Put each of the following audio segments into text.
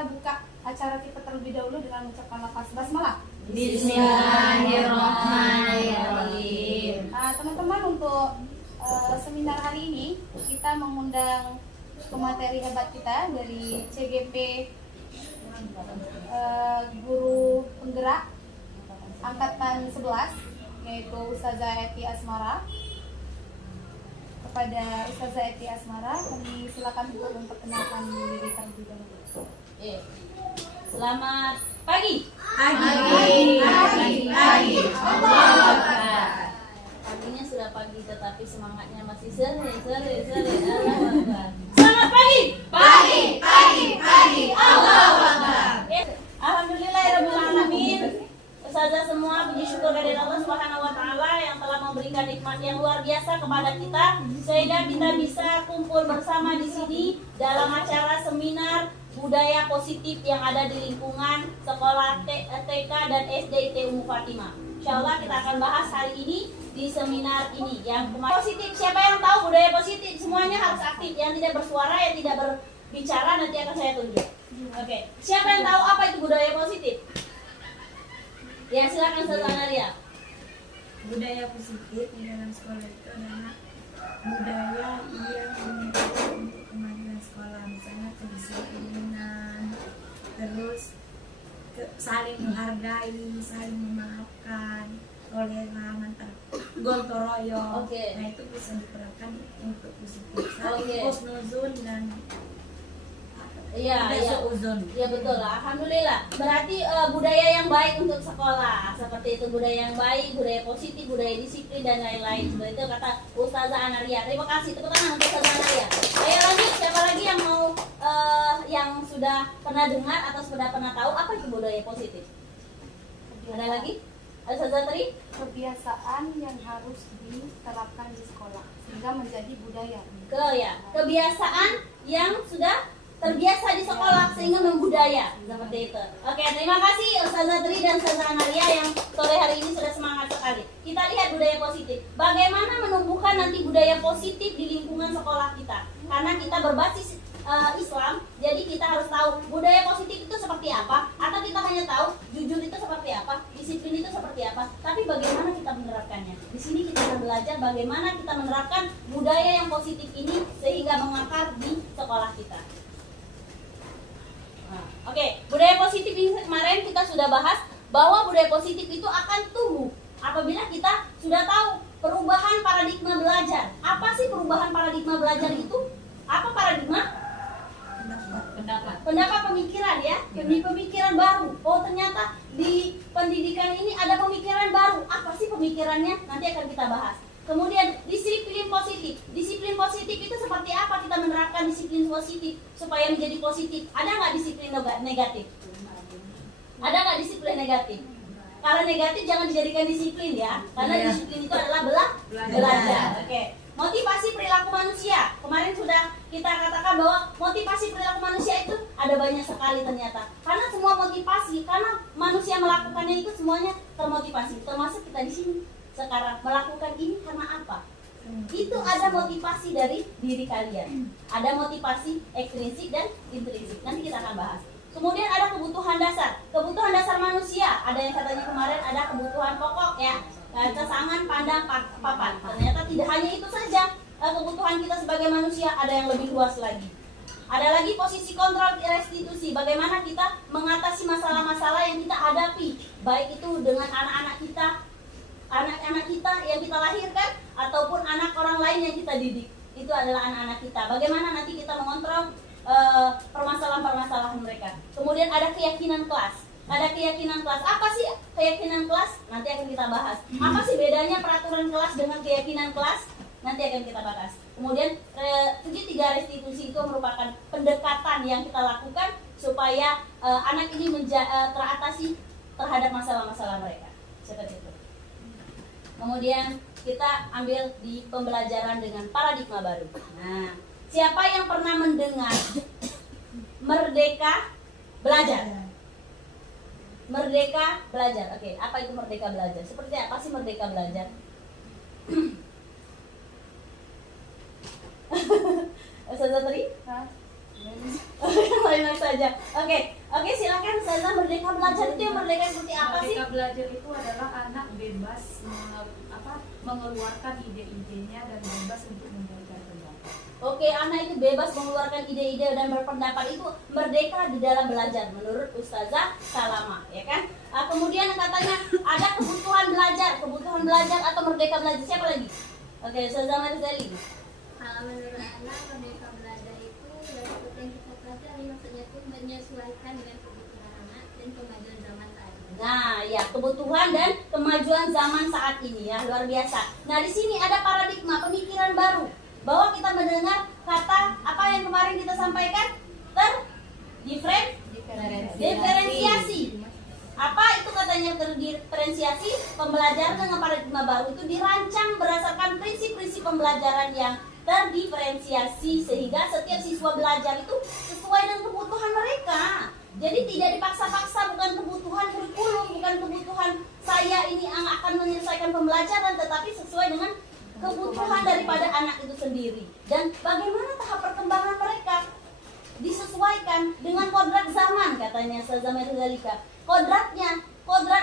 kita buka acara kita terlebih dahulu dengan mengucapkan lafaz basmalah. Bismillahirrahmanirrahim. Teman-teman, untuk seminar hari ini kita mengundang pemateri hebat kita dari CGP, guru penggerak angkatan 11, yaitu Ustazah Eti Asmara. Kepada Ustazah Eti Asmara, kami silakan untuk memperkenalkan diri terlebih dahulu. Selamat pagi. Pagi. Paginya sudah pagi, tetapi semangatnya masih sore. Allahu Akbar. Selamat pagi. Allahu Akbar. Alhamdulillahirabbil alamin. Ustazah semua puji syukur kehadirat Allah Subhanahu wa taala yang telah memberikan nikmat yang luar biasa kepada kita sehingga kita bisa kumpul bersama di sini dalam acara seminar budaya positif yang ada di lingkungan sekolah TK dan SD Ummu Fatimah. Insyaallah kita akan bahas hari ini di seminar ini yang positif. Siapa yang tahu budaya positif? Semuanya harus aktif. Yang tidak bersuara, yang tidak berbicara nanti akan saya tunjuk. Oke. Siapa yang tahu apa itu budaya positif? Ya, silakan Ustazah Naria. Budaya positif di dalam sekolah itu adalah budaya yang mendukung untuk kemajuan sekolah, misalnya kedisiplinan, terus saling menghargai, saling memaafkan, toleran antar gotong royong. Oke. Nah, itu bisa diterapkan untuk positif. Oke. Husnuzon dan Iya, uzon. iya betul lah. Alhamdulillah. Berarti budaya yang baik untuk sekolah. Seperti itu, budaya yang baik, budaya positif, budaya disiplin dan lain-lain. Seperti itu kata Ustazah Anaria. Terima kasih. Tepuk tangan untuk Ustazah Anaria. Ayo lanjut. Siapa lagi yang mau yang sudah pernah dengar atau sudah pernah tahu apa itu budaya positif? Ada lagi? Ada Ustazah Tri? Kebiasaan yang harus diterapkan di sekolah sehingga menjadi budaya. Kebiasaan yang sudah terbiasa di sekolah sehingga membudaya, seperti itu. Oke, terima kasih Ustazah Tri dan Ustazah Analia yang sore hari ini sudah semangat sekali. Kita lihat budaya positif. Bagaimana menumbuhkan nanti budaya positif di lingkungan sekolah kita? Karena kita berbasis Islam, jadi kita harus tahu budaya positif itu seperti apa. Atau kita hanya tahu jujur itu seperti apa, disiplin itu seperti apa. Tapi bagaimana kita menerapkannya? Di sini kita akan belajar bagaimana kita menerapkan budaya yang positif ini sehingga mengakar di sekolah kita. Oke, budaya positif ini kemarin kita sudah bahas bahwa budaya positif itu akan tumbuh apabila kita sudah tahu perubahan paradigma belajar. Apa sih perubahan paradigma belajar itu? Apa paradigma? Pendapat pemikiran ya, pemikiran baru. Oh, ternyata di pendidikan ini ada pemikiran baru. Apa sih pemikirannya? Nanti akan kita bahas. Kemudian disiplin positif. Disiplin positif itu seperti apa kita menerapkan disiplin positif supaya menjadi positif? Ada nggak disiplin negatif? Ada nggak disiplin negatif? Kalau negatif jangan dijadikan disiplin ya, karena disiplin itu adalah belajar. Oke. Motivasi perilaku manusia. Kemarin sudah kita katakan bahwa motivasi perilaku manusia itu ada banyak sekali ternyata. Karena semua motivasi, karena manusia melakukannya itu semuanya termotivasi. Termasuk kita di sini sekarang melakukan ini karena apa? Itu ada motivasi dari diri kalian. Ada motivasi ekstrinsik dan intrinsik. Nanti kita akan bahas. Kemudian ada kebutuhan dasar. Kebutuhan dasar manusia. Ada yang katanya kemarin ada kebutuhan pokok ya. Kesangan, pandang, papan. Ternyata tidak hanya itu saja. Kebutuhan kita sebagai manusia ada yang lebih luas lagi. Ada lagi posisi kontrol restitusi. Bagaimana kita mengatasi masalah-masalah yang kita hadapi. Baik itu dengan anak-anak kita yang kita lahirkan ataupun anak orang lain yang kita didik. Itu adalah anak-anak kita. Bagaimana nanti kita mengontrol permasalahan-permasalahan mereka. Kemudian ada keyakinan kelas. Ada keyakinan kelas. Apa sih keyakinan kelas? Nanti akan kita bahas. Apa sih bedanya peraturan kelas dengan keyakinan kelas? Nanti akan kita bahas. Kemudian segitiga restitusi itu merupakan pendekatan yang kita lakukan supaya anak ini teratasi terhadap masalah-masalah mereka. Seperti itu. Kemudian kita ambil di pembelajaran dengan paradigma baru. Nah, siapa yang pernah mendengar Merdeka Belajar? Merdeka Belajar. Oke, apa itu Merdeka Belajar? Seperti apa sih Merdeka Belajar? Ustazah Tri? Spoiler saja. Oke, silakan Ustazah. Merdeka belajar itu yang merdeka seperti apa sih? Merdeka belajar itu adalah anak bebas mengeluarkan ide-idenya dan bebas untuk memberikan pendapat. Oke, anak itu bebas mengeluarkan ide-ide dan berpendapat, itu merdeka di dalam belajar menurut Ustazah Salama, ya kan? Kemudian katanya ada kebutuhan belajar atau merdeka belajar. Siapa lagi? Oke, Ustazah Marzali. Kalau menurut anak, merdeka belajar itu dari seperti yang kita pelajari, maksudnya itu menyesuaikan dengan kebutuhan anak dan kemajuan zaman saat ini. Nah, ya, kebutuhan dan kemajuan zaman saat ini ya, luar biasa. Nah, di sini ada paradigma pemikiran baru bahwa kita mendengar kata apa yang kemarin kita sampaikan, diferensiasi. Apa itu katanya terdiferensiasi? Pembelajaran dengan paradigma baru itu dirancang berdasarkan prinsip-prinsip pembelajaran yang terdiferensiasi sehingga setiap siswa belajar itu sesuai dengan kebutuhan mereka. Jadi tidak dipaksa-paksa, bukan kebutuhan kurikulum, bukan kebutuhan saya ini akan menyelesaikan pembelajaran, tetapi sesuai dengan kebutuhan daripada anak itu sendiri. Dan bagaimana tahap perkembangan mereka disesuaikan dengan kodrat zaman, katanya Ustazah Marzalika. Kodrat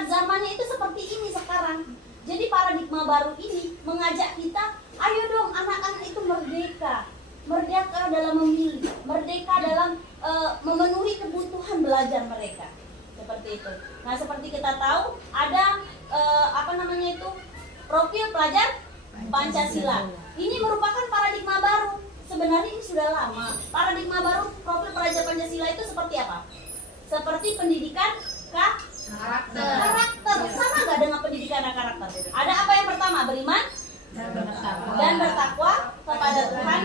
zamannya itu seperti ini sekarang. Jadi paradigma baru ini mengajak kita, ayo dong anak-anak itu merdeka dalam memilih, merdeka dalam memenuhi kebutuhan belajar mereka. Seperti itu. Nah, seperti kita tahu ada profil pelajar Pancasila. Ini merupakan paradigma baru. Sebenarnya ini sudah lama. Paradigma baru profil pelajar Pancasila itu seperti apa? Seperti pendidikan karakter. Sama nggak dengan pendidikan karakter? Ada apa yang pertama? Beriman dan bertakwa kepada Tuhan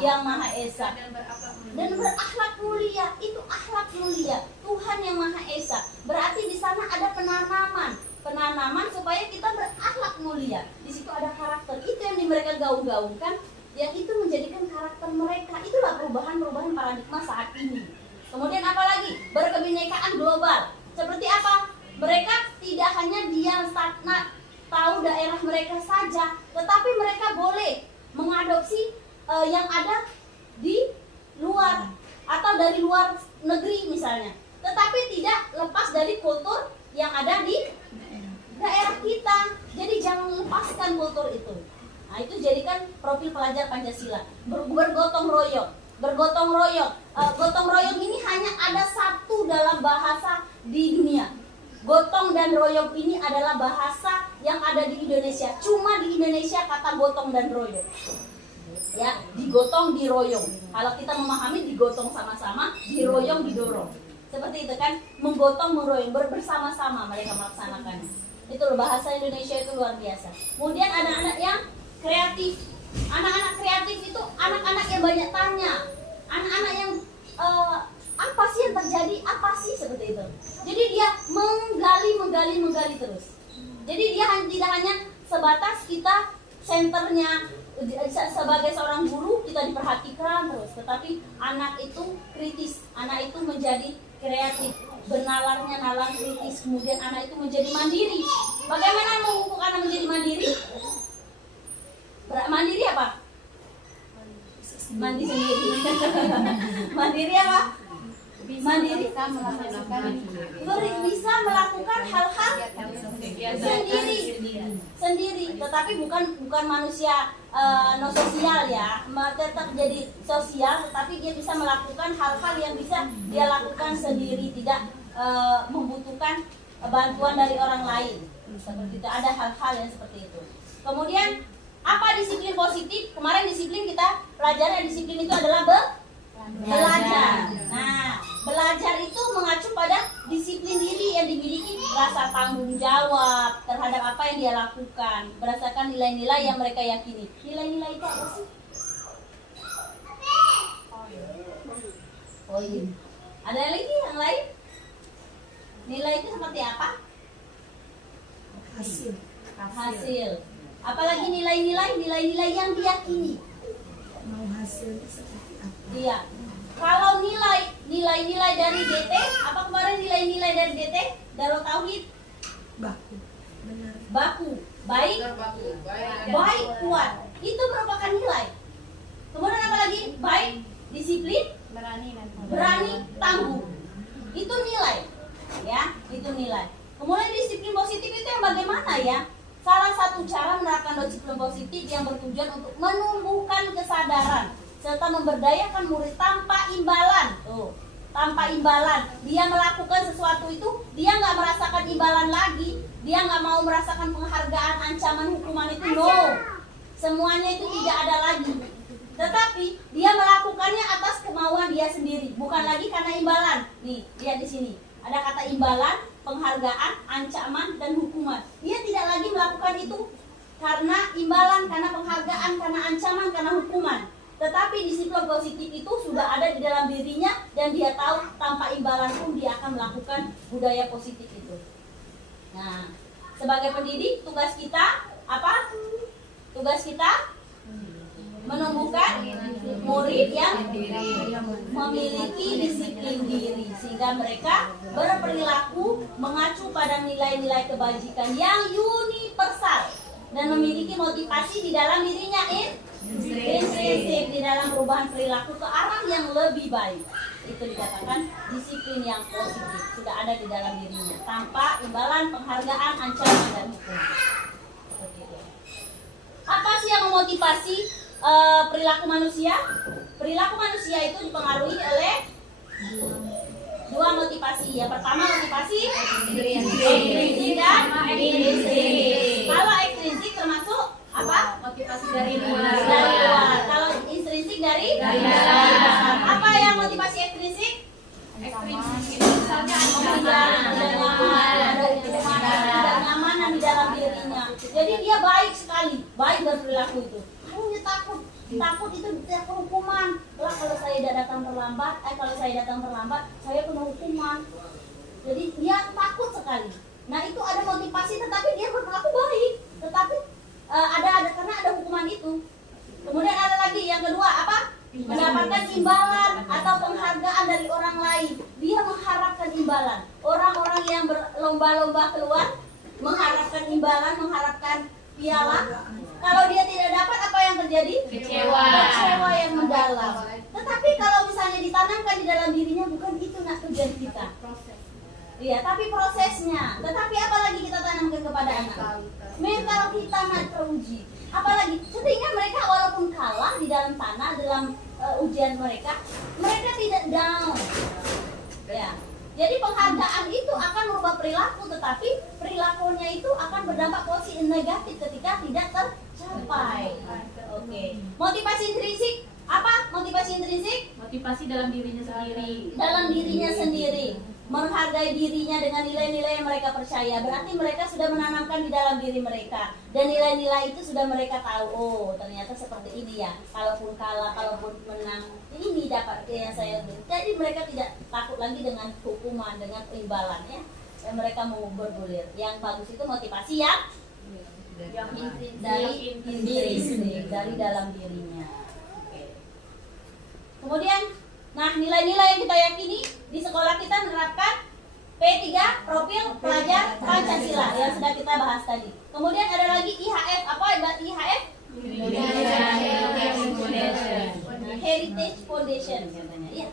yang Maha Esa dan berakhlak mulia. Itu akhlak mulia Tuhan yang Maha Esa. Berarti di sana ada penanaman supaya kita berakhlak mulia. Di situ ada karakter. Itu yang mereka gaung-gaungkan, yang itu menjadikan karakter mereka. Itulah perubahan paradigma saat ini. Kemudian apa lagi? Berkebinekaan global. Seperti apa? Mereka tidak hanya diam stagnan tahu daerah mereka saja, tetapi mereka boleh mengadopsi yang ada di luar atau dari luar negeri misalnya. Tetapi tidak lepas dari kultur yang ada di daerah kita. Jadi jangan lepaskan kultur itu. Nah, itu jadikan profil pelajar Pancasila. Bergotong royong. Gotong royong ini hanya ada satu dalam bahasa di dunia. Gotong dan royong ini adalah bahasa yang ada di Indonesia. Cuma di Indonesia kata gotong dan royong. Ya, digotong, diroyong. Kalau kita memahami digotong sama-sama, diroyong, didorong. Seperti itu kan, menggotong, meroyong, bersama-sama mereka melaksanakannya. Itu loh, bahasa Indonesia itu luar biasa. Kemudian anak-anak yang kreatif. Anak-anak kreatif itu anak-anak yang banyak tanya. Anak-anak yang apa sih yang terjadi? Apa sih seperti itu. Jadi dia menggali terus. Jadi dia tidak hanya sebatas kita senternya sebagai seorang guru kita diperhatikan terus, tetapi anak itu kritis, anak itu menjadi kreatif, benalarnya nalar kritis, kemudian anak itu menjadi mandiri. Bagaimana memupuk anak menjadi mandiri? Mandiri apa? Mandi sendiri. Mandiri apa? Mandiri bisa melakukan hal-hal sendiri, tetapi bukan manusia no sosial ya, tetap jadi sosial, tetapi dia bisa melakukan hal-hal yang bisa dia lakukan sendiri, tidak membutuhkan bantuan dari orang lain. Seperti itu, ada hal-hal yang seperti itu. Kemudian apa disiplin positif? Kemarin disiplin kita pelajari, disiplin itu adalah belajar. Nah, belajar itu mengacu pada disiplin diri yang dimiliki, rasa tanggung jawab terhadap apa yang dia lakukan, berdasarkan nilai-nilai yang mereka yakini. Nilai-nilai itu apa sih? Oh iya. Ada lagi yang lain? Nilai itu seperti apa? Hasil. Apalagi nilai-nilai yang diyakini. Mau hasil seperti apa? Iya. Kalau nilai-nilai dari DT, apa kemarin nilai-nilai dari DT? Darul Tauhid. Baku. Baik, kuat. Itu merupakan nilai. Kemudian apa lagi? Baik, disiplin, berani dan berani, tangguh. Itu nilai, ya, itu nilai. Kemudian disiplin positif itu yang bagaimana ya? Salah satu cara menerapkan disiplin positif yang bertujuan untuk menumbuhkan kesadaran serta memberdayakan murid tanpa imbalan. Tuh, tanpa imbalan. Dia melakukan sesuatu itu, dia nggak merasakan imbalan lagi. Dia nggak mau merasakan penghargaan, ancaman, hukuman itu. No, semuanya itu tidak ada lagi. Tetapi dia melakukannya atas kemauan dia sendiri, bukan lagi karena imbalan. Nih, lihat di sini. Ada kata imbalan, penghargaan, ancaman, dan hukuman. Dia tidak lagi melakukan itu karena imbalan, karena penghargaan, karena ancaman, karena hukuman. Tetapi disiplin positif itu sudah ada di dalam dirinya dan dia tahu tanpa imbalan pun dia akan melakukan budaya positif itu. Nah, sebagai pendidik tugas kita apa? Tugas kita menumbuhkan murid yang memiliki disiplin diri sehingga mereka berperilaku mengacu pada nilai-nilai kebajikan yang universal dan memiliki motivasi di dalam dirinya intrinsik di dalam perubahan perilaku ke arah yang lebih baik. Itu dikatakan disiplin yang positif sudah ada di dalam dirinya tanpa imbalan, penghargaan, ancaman, dan hukuman. Apa sih yang memotivasi perilaku manusia? Perilaku manusia itu dipengaruhi oleh dua motivasi. Yang pertama motivasi ekstrinsik dan intrinsik. Kalau ekstrinsik termasuk apa? Motivasi dari luar. Dari luar. Kalau intrinsik dari dalam. Apa yang motivasi ekstrinsik? Ekstrinsik itu misalnya Ada kenyamanan di dalam dirinya. Jadi dia baik sekali, baik berperilaku itu. Dia takut itu tidak hukuman. Lah kalau saya datang terlambat, saya kena hukuman. Jadi dia takut sekali. Nah itu ada motivasi, tetapi dia berperilaku baik. Tetapi karena ada hukuman itu. Kemudian ada lagi yang kedua apa? Mendapatkan imbalan atau penghargaan dari orang lain. Dia mengharapkan imbalan. Orang-orang yang berlomba-lomba keluar mengharapkan imbalan, mengharapkan piala. Kalau dia tidak dapat, apa yang terjadi? Kecewa yang mendalam. Tetapi kalau misalnya ditanamkan di dalam dirinya, bukan itu tujuan kita. Iya, tapi prosesnya. Tetapi apalagi kita tanamkan kepada anak? Mental kita teruji. Apalagi sehingga mereka walaupun kalah di dalam tanah dalam ujian mereka tidak down. Ya. Jadi penghargaan itu akan merubah perilaku, tetapi perilakunya itu akan berdampak positif negatif ketika tidak tercapai. Oke. Motivasi intrinsik apa? Motivasi intrinsik? motivasi dalam dirinya sendiri. Dalam dirinya sendiri. Menghargai dirinya dengan nilai-nilai yang mereka percaya. Berarti mereka sudah menanamkan di dalam diri mereka. Dan nilai-nilai itu sudah mereka tahu. Oh, ternyata seperti ini ya. Kalaupun kalah, kalaupun menang, ini dapat yang saya beri. Jadi mereka tidak takut lagi dengan hukuman, dengan imbalan ya. Dan mereka mau bergulir. Yang bagus itu motivasi yang dari diri sendiri, dari dalam dirinya. Oke. Kemudian nah, nilai-nilai yang kita yakini di sekolah kita menerapkan P3, profil pelajar Pancasila yang sudah kita bahas tadi. Kemudian ada lagi IHF, apa IHF? Heritage Foundation katanya. Iya,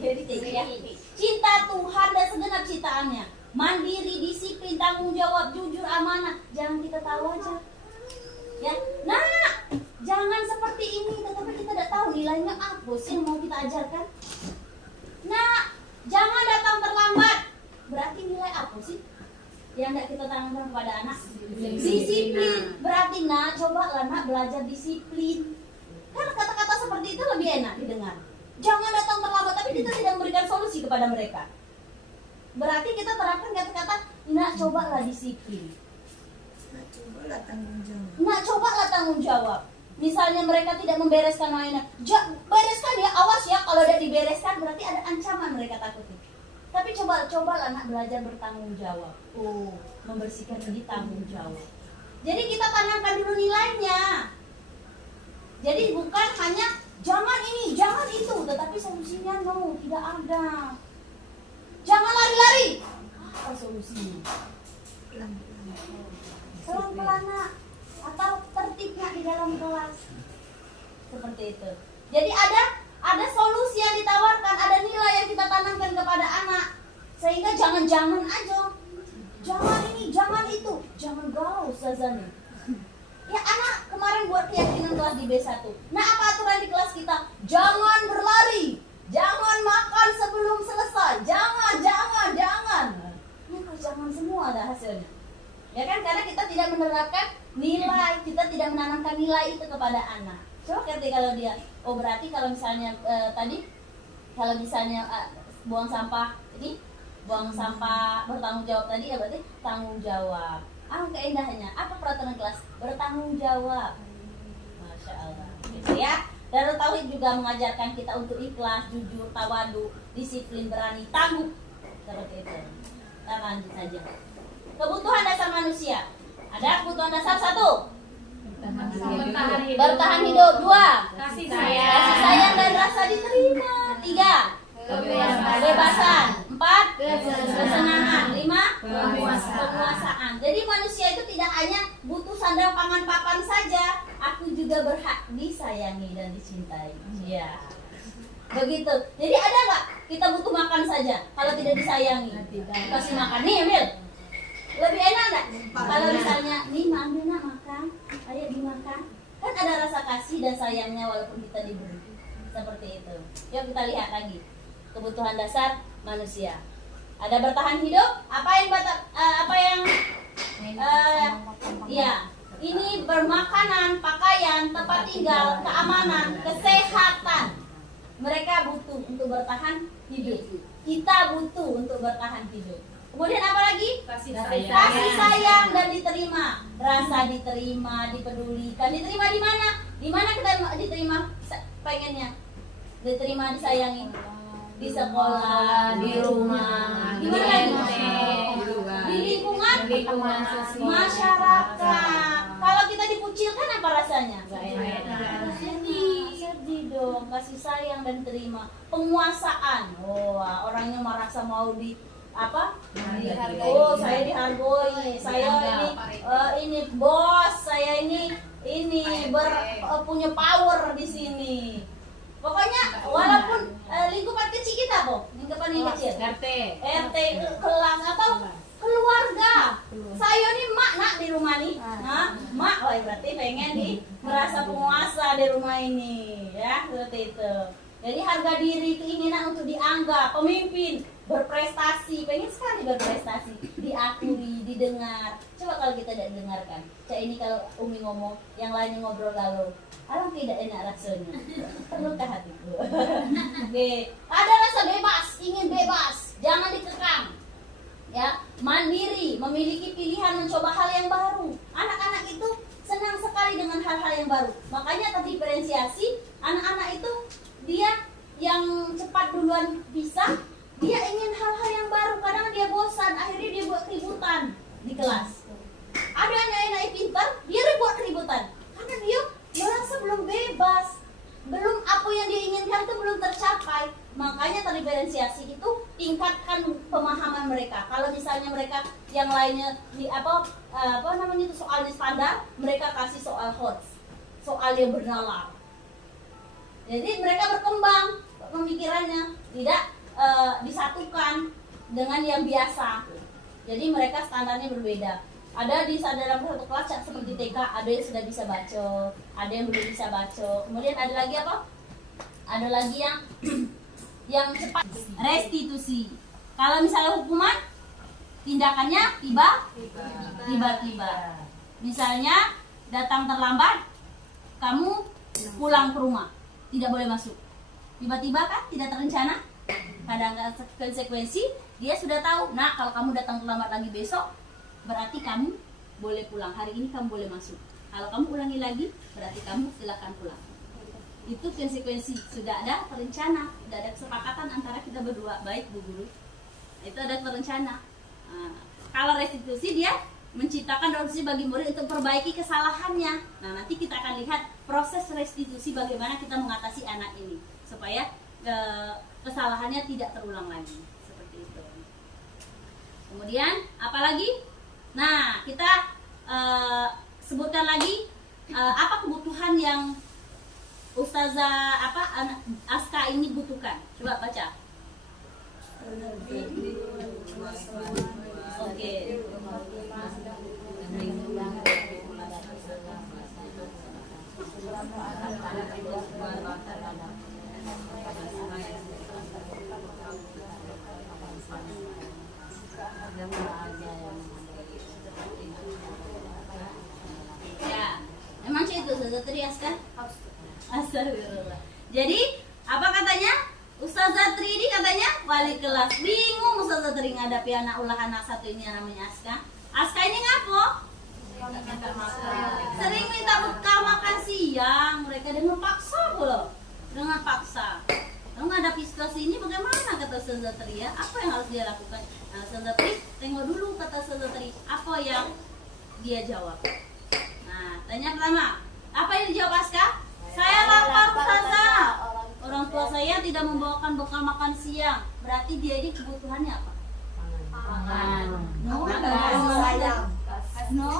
heritage ya. Cinta Tuhan dan segenap ciptaannya. Mandiri, disiplin, tanggung jawab, jujur, amanah. Jangan kita tahu aja. Ya. Nah, jangan seperti ini, tetapi kita tidak tahu nilainya apa sih yang mau kita ajarkan. Nah, jangan datang terlambat. Berarti nilai apa sih yang tidak kita tanamkan kepada anak? Disiplin. Berarti nak, cobalah nak belajar disiplin. Kan kata-kata seperti itu lebih enak didengar. Jangan datang terlambat, tapi kita tidak memberikan solusi kepada mereka. Berarti kita terapkan kata-kata, nak cobalah disiplin. Cobalah tanggung jawab. Nah, cobalah tanggung jawab. Misalnya mereka tidak membereskan mainan, bereskan ya, awas ya. Kalau tidak dibereskan berarti ada ancaman mereka takuti. Tapi cobalah anak belajar bertanggung jawab. Oh, membersihkan ini tanggung jawab. Jadi kita tanamkan dulu nilainya. Jadi bukan hanya jangan ini, jangan itu, tetapi solusinya no, tidak ada. Jangan lari-lari. Apa solusinya? Pelan-pelan nak, atau tertibnya di dalam kelas. Seperti itu. Jadi ada ada solusi yang ditawarkan, ada nilai yang kita tanamkan kepada anak. Sehingga jangan-jangan aja, jangan ini, jangan itu, jangan galau ustazahnya. Ya anak kemarin buat keyakinan kelas di B1. Nah apa aturan di kelas kita? Jangan berlari, jangan makan sebelum selesai, jangan. Nah jangan semua ada hasilnya. Ya kan, karena kita tidak menerapkan nilai, kita tidak menanamkan nilai itu kepada anak. Coba ngerti kalau dia, oh berarti kalau misalnya kalau misalnya buang sampah, ini buang sampah bertanggung jawab tadi ya berarti tanggung jawab. Keindahannya apa peraturan kelas? Bertanggung jawab. Masya Allah. Gitu ya. Darul Tauhid juga mengajarkan kita untuk ikhlas, jujur, tawadu, disiplin, berani, tangguh. Seperti itu. Kita lanjut saja. Kebutuhan dasar manusia. Ada kebutuhan dasar 1. Bertahan hidup. 2. Kasih Kasih sayang dan rasa diterima. 3. Kebebasan. 4. Kesenangan. 5. Penguasaan. Jadi manusia itu tidak hanya butuh sandang pangan papan saja, aku juga berhak disayangi dan dicintai. Ya. Begitu. Jadi ada nggak kita butuh makan saja kalau tidak disayangi? Kasih makan nih, ambil. Lebih enak nggak? Kalau misalnya, nih ambil nak makan, ayo dimakan. Kan ada rasa kasih dan sayangnya walaupun kita diberi. Seperti itu. Yuk kita lihat lagi. Kebutuhan dasar manusia. Ada bertahan hidup. Ya, ini bermakanan, pakaian, tempat tinggal, keamanan, kesehatan. Mereka butuh untuk bertahan hidup. Kita butuh untuk bertahan hidup. Kemudian apa lagi? Kasih Kasih sayang dan diterima. Rasa diterima, dipedulikan. Diterima di mana? Di mana kita diterima pengennya? Diterima, disayangi. Di sekolah, di rumah, di mana lagi? Di lingkungan masyarakat. Kalau kita dikucilkan apa rasanya? Sedih dong. Kasih sayang dan terima. Penguasaan. Orangnya merasa mau oh saya dihargai, saya ini bos, saya ini punya power di sini. Pokoknya walaupun lingkupan kecil kita lingkupan yang kecil, RT, kelas atau keluarga. Saya ini mak nak di rumah nih, mak, berarti pengen merasa penguasa di rumah ini, ya seperti itu. Jadi harga diri, keinginan untuk dianggap pemimpin, berprestasi, pengen sekali berprestasi, diakui, didengar. Coba kalau kita tidak dengarkan, ini kalau Umi ngomong, yang lainnya ngobrol lalu, alam tidak enak rasanya. Perlukah hatiku? Oke, ada rasa bebas, ingin bebas, jangan dikekang. Ya, mandiri, memiliki pilihan mencoba hal yang baru. Anak-anak itu senang sekali dengan hal-hal yang baru. Makanya terdiferensiasi, anak-anak itu dia yang cepat duluan bisa, dia ingin hal-hal yang baru. Kadang dia bosan, akhirnya dia buat keributan di kelas. Ada anak-anak pintar, dia buat keributan karena dia merasa belum bebas, belum apa yang dia inginkan itu belum tercapai. Makanya terdiferensiasi itu tingkatkan pemahaman mereka. Kalau misalnya mereka yang lainnya itu soalnya standar, mereka kasih soal hot, soal yang bernalar. Jadi mereka berkembang pemikirannya, tidak disatukan dengan yang biasa. Jadi mereka standarnya berbeda. Ada dalam satu kelas seperti TK, ada yang sudah bisa baca, ada yang belum bisa baca. Kemudian ada lagi apa? Ada lagi yang cepat, restitusi. Kalau misalnya hukuman, tindakannya tiba-tiba. Misalnya datang terlambat, kamu pulang ke rumah, tidak boleh masuk. Tiba-tiba kan, tidak terencana. Kadang konsekuensi, dia sudah tahu. Nah, kalau kamu datang terlambat lagi besok, berarti kamu boleh pulang. Hari ini kamu boleh masuk. Kalau kamu ulangi lagi, berarti kamu silakan pulang. Itu konsekuensi, sudah ada terencana, sudah ada kesepakatan antara kita berdua, baik Bu Guru. Itu ada terencana. Kalau restitusi, dia menciptakan restitusi bagi murid untuk perbaiki kesalahannya. Nah, nanti kita akan lihat proses restitusi bagaimana kita mengatasi anak ini supaya kesalahannya tidak terulang lagi. Seperti itu. Kemudian apa lagi? Nah, kita sebutkan lagi apa kebutuhan yang Ustazah Aska ini butuhkan? Coba baca. Oke. Ya, emang sih itu Ustazah Tri Aska? Astagfirullah. Jadi apa katanya? Ustazah Tri ini katanya wali kelas. Bingung Ustazah Tri ngadapi anak ulah anak satu ini yang namanya Aska. Aska ini ngapo? Sering minta bekal makan siang. Mereka dengan paksa pula. Dengan paksa. Lalu menghadapi situasi ini bagaimana kata Ustazah Tri ya? Apa yang harus dia lakukan? Nah, Ustazah Tri tengok dulu kata Ustazah Tri. Apa yang dia jawab? Nah, tanya pertama. Apa yang dijawab Aska? Saya lapar Ustazah. Orang tua saya tidak membawakan bekal makan siang. Berarti dia ini kebutuhannya apa? Pangan. No, Kasih sayang. no.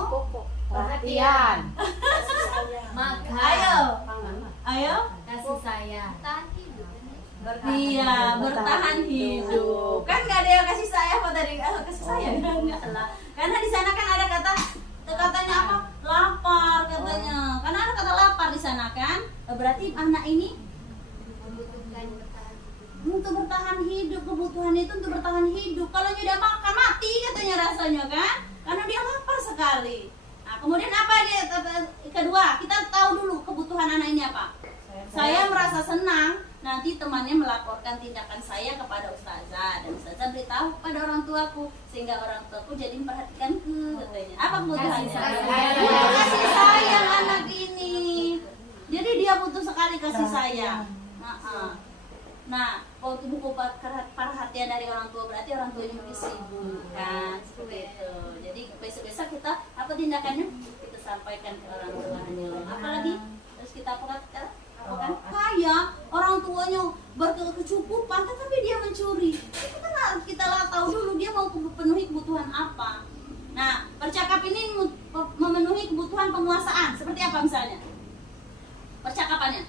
Perhatian. Kasih sayang. Makan. Ayo. Kasih sayang. Tahan hidup. Iya, bertahan hidup. Kan nggak ada yang kasih sayang apa tadi? Kasih sayang enggak lah. Karena di sana kan ada katanya apa? Lapar katanya. Karena ada kata lapar di sana kan. Berarti anak ini Membutuhkan bertahan hidup. untuk bertahan hidup, kebutuhannya itu untuk bertahan hidup. Kalau dia udah makan mati katanya rasanya kan, karena dia lapar sekali. Nah, kemudian apa dia kedua? Kita tahu dulu kebutuhan anak ini apa. Saya merasa senang nanti temannya melaporkan tindakan saya kepada ustazah dan ustazah beritahu kepada orang tuaku sehingga orang tuaku jadi memperhatikanku katanya. Apa kebutuhannya? Kasih sayang. Butuh kasih sayang anak ini. Jadi dia butuh sekali kasih sayang. Nah, kalau buku perhatian dari orang tua berarti orang tuanya mungkin sibuk kan, seperti itu. Jadi besok-besok kita apa tindakannya? Kita sampaikan ke orang tuanya. Apalagi terus kita apa kan? Kaya orang tuanya berkecukupan, tetapi dia mencuri. Itu kan kita tahu dulu dia mau memenuhi kebutuhan apa. Nah, percakapan ini memenuhi kebutuhan penguasaan. Seperti apa misalnya? Percakapannya.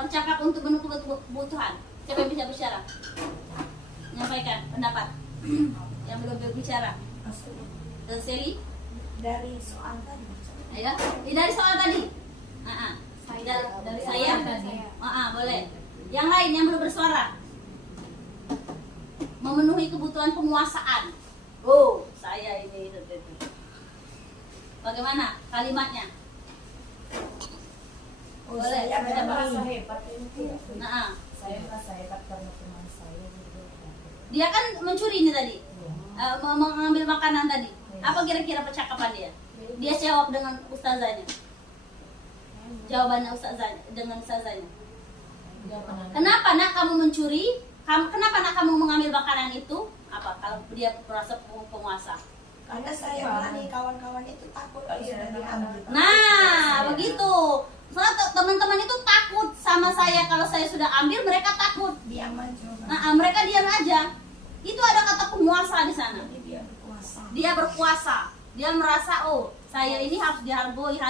Percakap untuk memenuhi kebutuhan. Siapa yang bisa bicara? Menyampaikan pendapat. Yang belum berbicara. Seri? Dari soal tadi. Ayo, dari soal tadi. Dari saya. Boleh. Yang lain yang belum bersuara. Memenuhi kebutuhan penguasaan. Oh, saya ini. Bagaimana kalimatnya? Boleh. Saya merasa hebat itu. Nah, Saya merasa hebat karena teman saya gitu. dia kan mencuri ini tadi. Mengambil makanan tadi. Apa kira-kira percakapan dia? Dia jawab dengan ustazahnya. Jawabannya ustazahnya dengan ustazahnya. Kenapa nak kamu mencuri? Kenapa nak kamu mengambil makanan itu? Apa kalau dia merasa penguasa? Karena saya berani kawan-kawan itu takut kalau sudah diambil. Nah, begitu. Soalnya teman-teman itu takut sama saya kalau saya sudah ambil, mereka takut. Diam aja. Nah, mereka diam aja. Itu ada kata penguasa di sana. Jadi dia berkuasa. Dia berkuasa. Dia merasa, oh, saya ini harus dihargai,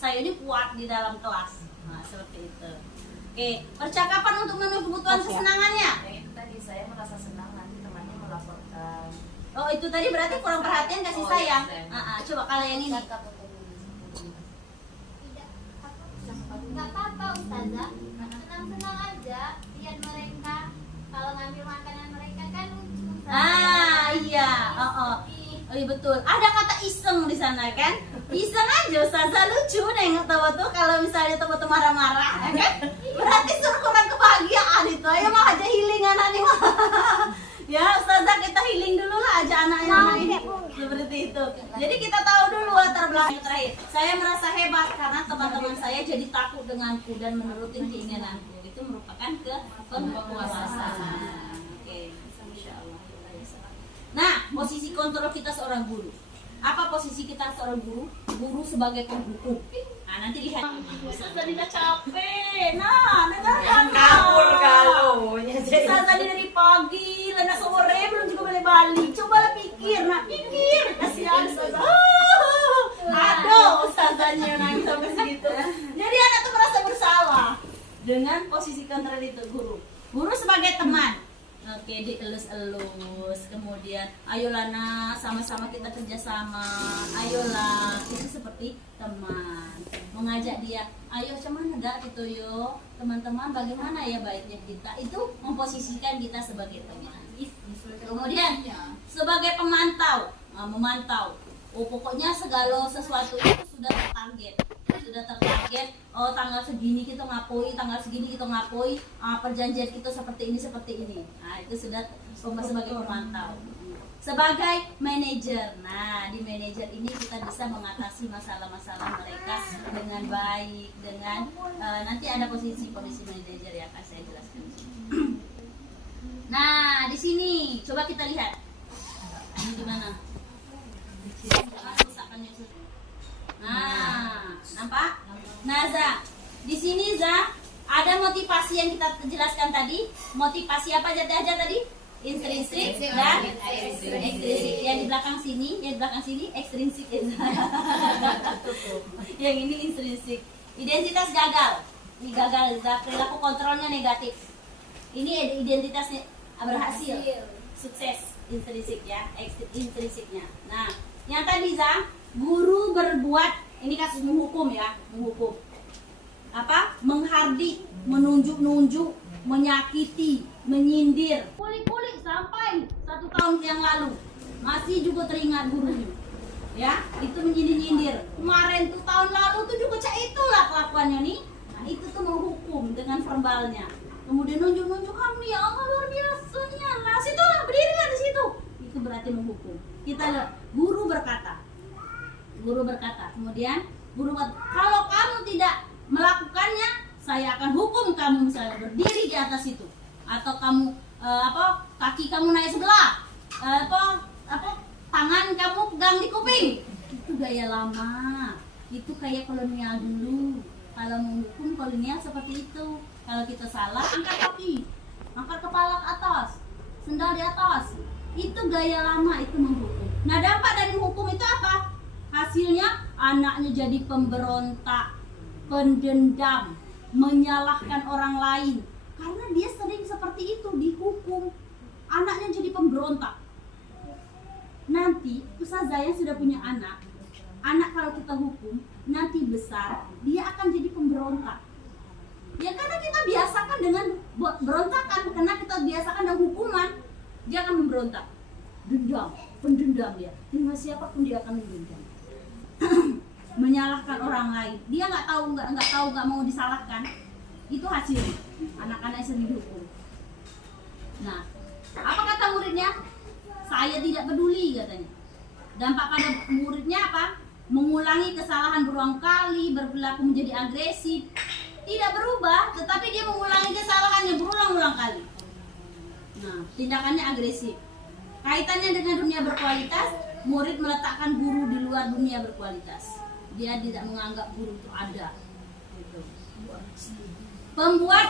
saya ini kuat di dalam kelas. Nah, seperti itu. Oke, percakapan untuk memenuhi kebutuhan kesenangannya. Yang itu tadi saya merasa senang nanti temannya melaporkan. Oh, itu tadi berarti kurang perhatian kasih sayang. Coba kalau yang ini. Tidak nggak apa-apa ustazah, senang-senang aja lihat mereka kalau ngambil makanan mereka kan lucu. Iya. Oh iya betul. Ada kata iseng di sana kan? Iseng aja ustazah, lucu nengok tahu tuh kalau misalnya teman-teman marah-marah kan? Berarti surkuman kebahagiaan itu. Ayo mah aja healing anak nih mah. Ya ustazah kita healing dulu lah aja anak-anak ini. Seperti itu. Jadi kita tahu dulu latar belakang yang terakhir. Saya merasa hebat karena teman-teman saya jadi takut denganku dan menurutin keinginanku. Itu merupakan penguasaan. Oke, insyaallah. Nah, posisi kontrol kita seorang guru. Apa posisi kita seorang guru? Guru sebagai penghukum. Nah, nanti lihat. Ustazah Dina capek. Nah, dengarkan. Kabur kalau. Ustazah Dina dari pagi, lena sore belum juga balik. Cobalah pikir. Nah, pikir. Kasihan Ustazah. Aduh, Ustazahnya nangis sampai segitu. Jadi anak tuh merasa bersalah. dengan posisi kontrol itu guru sebagai teman. Oke, dielus-elus, kemudian ayolah nak, sama-sama kita kerjasama, ayolah, itu seperti teman. Mengajak dia, ayo cuman ada gitu yo, teman-teman bagaimana ya baiknya kita, itu memposisikan kita sebagai teman. Kemudian sebagai pemantau, memantau. Oh pokoknya segala sesuatu itu sudah tertarget. Oh tanggal segini kita ngapoi, tanggal segini kita ngapoi, perjanjian kita seperti ini. Nah itu sudah sebagai pemantau. Sebagai manajer, nah di manajer ini kita bisa mengatasi masalah-masalah mereka dengan baik, dengan nanti ada posisi manajer ya, akan saya jelaskan. Nah di sini coba kita lihat ini gimana. Nah, nampak? Nah, Za, di sini Za ada motivasi yang kita jelaskan tadi. Motivasi apa aja tadi? Intrinsik dan ekstrinsik. Yang di belakang sini ekstrinsik ya. Yang ini intrinsik. Identitas gagal. Ini gagal Za, perilaku kontrolnya negatif. Ini identitasnya berhasil, sukses, intrinsik ya, intrinsiknya. Nah, yang tadi Za, guru berbuat, ini kasus menghukum ya, menghukum. Apa? Menghardik, menunjuk-nunjuk, menyakiti, menyindir. Kulik-kulik sampai 1 tahun yang lalu masih juga teringat gurunya. Ya, itu menyindir-nyindir. Kemarin tuh tahun lalu tuh juga itulah kelakuannya nih. Nah, itu tuh menghukum dengan verbalnya. Kemudian nunjuk-nunjuk kamu ya Allah luar biasanya. Lah situ lah, berdirilah di situ. Itu berarti menghukum. Kita lihat, guru berkata, kemudian guru kata, kalau kamu tidak melakukannya, saya akan hukum kamu, misalnya berdiri di atas itu, atau kamu kaki kamu naik sebelah, tangan kamu pegang di kuping. Itu gaya lama, itu kayak kolonial dulu. Kalau menghukum kolonial seperti itu. Kalau kita salah, angkat kaki, angkat kepala ke atas, sendal di atas. Itu gaya lama, itu menghukum. Nah dampak dari hukum itu apa? Hasilnya anaknya jadi pemberontak, pendendam, menyalahkan orang lain. Karena dia sering seperti itu dihukum. Anaknya jadi pemberontak. Nanti ustazah yang sudah punya anak kalau kita hukum, nanti besar dia akan jadi pemberontak. Ya karena kita biasakan dengan berontakan, karena kita biasakan dengan hukuman, dia akan memberontak. Dendam, pendendam dia. Dengan siapapun dia akan mendendam. Menyalahkan orang lain, dia nggak mau disalahkan. Itu hasil anak-anak yang sering dihukum. Nah, apa kata muridnya? Saya tidak peduli katanya. Dampak pada muridnya apa? Mengulangi kesalahan berulang kali, berperilaku menjadi agresif. Tidak berubah, tetapi dia mengulangi kesalahannya berulang-ulang kali. Nah, tindakannya agresif. Kaitannya dengan dunia berkualitas, murid meletakkan guru di luar dunia berkualitas. Dia tidak menganggap guru itu ada. Gitu.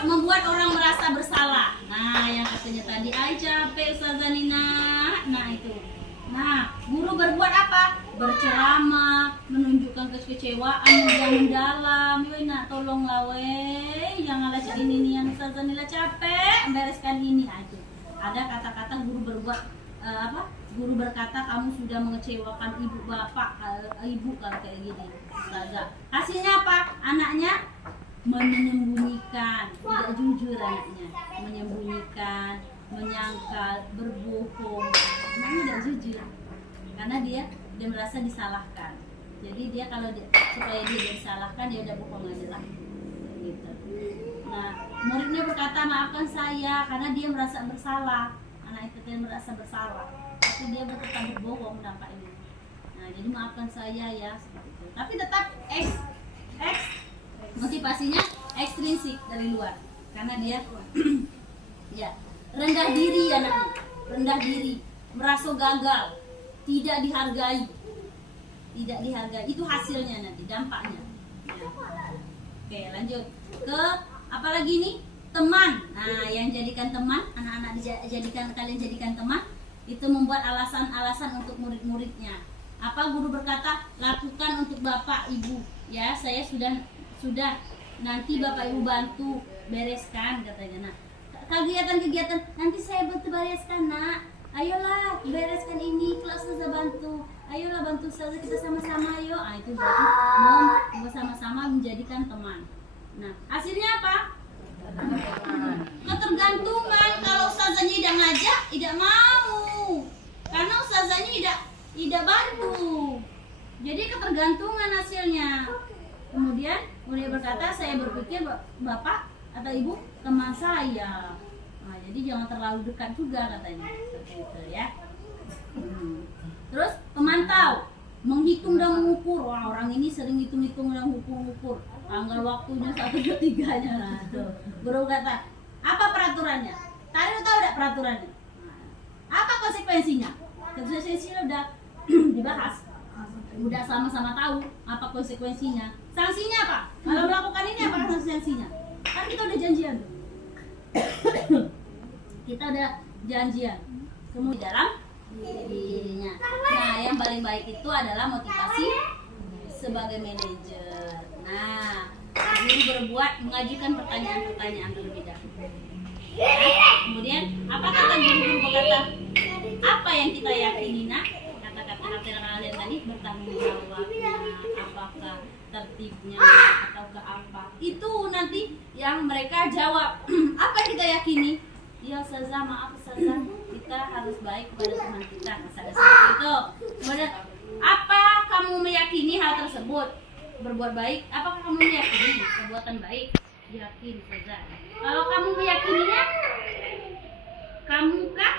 Membuat orang merasa bersalah. Nah, yang katanya tadi, ay capek Ustazah Nina. Nah, itu. Nah, guru berbuat apa? Berceramah, menunjukkan kekecewaan yang mendalam. Weh nak tolonglah weh, janganlah ini nih yang Ustazah Nina capek bereskan ini. Nah, itu. Ada kata-kata guru berbuat Guru berkata kamu sudah mengecewakan ibu bapak, ibu kalau kayak gini. Ustazah. Hasilnya apa? Anaknya menyembunyikan, tidak jujur anaknya, menyembunyikan, menyangkal, berbohong. Anaknya tidak jujur karena dia merasa disalahkan. Jadi dia supaya dia disalahkan, dia udah bohong aja lah gitu. Nah, muridnya berkata maafkan saya karena dia merasa bersalah. Anak itu dia merasa bersalah, tapi dia tetap berbohong dampaknya. Nah, jadi maafkan saya ya seperti itu. Tapi tetap motivasinya ekstrinsik dari luar, karena dia ya rendah diri anaknya, rendah diri, merasa gagal, tidak dihargai, itu hasilnya nanti dampaknya. Ya. Oke, lanjut ke apa lagi nih? Teman. Nah, yang jadikan teman, anak-anak kalian jadikan teman, itu membuat alasan-alasan untuk murid-muridnya. Apa guru berkata? Lakukan untuk bapak ibu. Ya, saya sudah nanti Bapak Ibu bantu bereskan katanya. Nah, kegiatan-kegiatan nanti saya bantu bereskan nak. Ayolah bereskan ini, kalau Ustazah bantu. Ayolah bantu Ustazah, kita sama-sama ayo. Ah, itu berarti bersama-sama menjadikan teman. Nah, hasilnya apa? Ketergantungan. Kalau Ustazahnya tidak ngajak, tidak mau. Karena Ustazahnya tidak bantu. Jadi ketergantungan hasilnya. Kemudian dia berkata, saya berpikir Bapak atau Ibu teman saya. Nah, jadi jangan terlalu dekat juga katanya. Seperti itu ya. Terus pemantau, menghitung dan mengukur. Wah, orang ini sering hitung-hitung dan mengukur. Tanggal waktunya 1, 2, 3-nya lah tuh. Guru kata, apa peraturannya? Tadi tahu enggak peraturannya? Nah, apa konsekuensinya? Konsekuensinya udah dibahas. Udah sama-sama tahu apa konsekuensinya. Sanksinya apa? Kalau melakukan ini apa sanksinya? Kan kita udah janjian tuh. Kita udah janjian. Kemudian dalam dirinya. Nah, yang paling baik itu adalah motivasi sebagai manajer. Nah, guru berbuat mengajukan pertanyaan-pertanyaan terlebih dahulu. Nah, kemudian apa kata guru berkata? Apa yang kita yakini nak? Kata-kata kalian tadi bertanggung jawab. Apakah tertibnya atau ke apa? Itu nanti yang mereka jawab. Apa yang kita yakini? Ya Ustazah, maaf Ustazah, kita harus baik kepada teman kita. Misalnya seperti itu. Kemudian, apa kamu meyakini hal tersebut? Berbuat baik, apakah kamu meyakini perbuatan baik? Yakin Ustazah. Kalau kamu meyakininya, kamukah?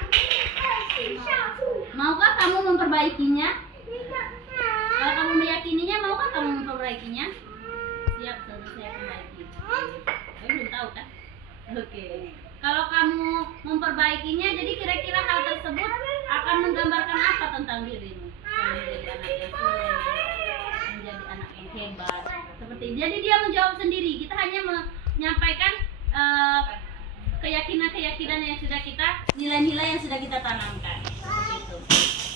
Maukah kamu memperbaikinya? Kalau kamu meyakininya, maukah kamu memperbaikinya? Siap, Ustazah, saya perbaiki. Kamu belum tahu kan? Oke. Kalau kamu memperbaikinya, jadi kira-kira hal tersebut akan menggambarkan apa tentang dirimu? Menjadi anak yang soleh, menjadi anak yang hebat. Seperti itu. Jadi dia menjawab sendiri. Kita hanya menyampaikan keyakinan-keyakinan yang sudah kita, nilai-nilai yang sudah kita tanamkan. Seperti itu.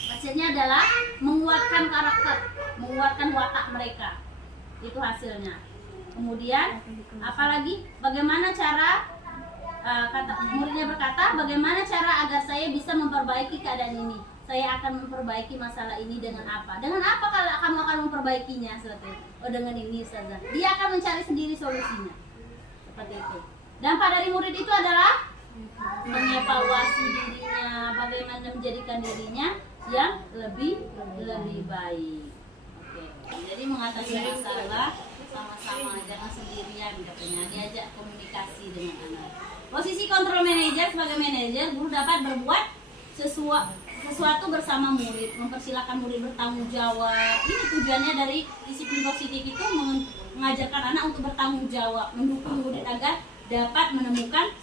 Hasilnya adalah menguatkan karakter, menguatkan watak mereka. Itu hasilnya. Kemudian, apalagi bagaimana cara muridnya berkata, bagaimana cara agar saya bisa memperbaiki keadaan ini? Saya akan memperbaiki masalah ini dengan apa? Dengan apa kalau kamu akan memperbaikinya? Seperti itu. Oh, dengan ini Ustazah. Dia akan mencari sendiri solusinya. Seperti itu. Dampak dari murid itu adalah mengevaluasi dirinya, bagaimana menjadikan dirinya yang lebih baik. Oke. Jadi mengatasi masalah sama-sama, jangan sendirian katanya. Diajak komunikasi dengan anak. Posisi kontrol manajer sebagai manajer, guru dapat berbuat sesuatu bersama murid, mempersilahkan murid bertanggung jawab. Ini tujuannya dari disiplin positif itu mengajarkan anak untuk bertanggung jawab, mendukung murid agar dapat menemukan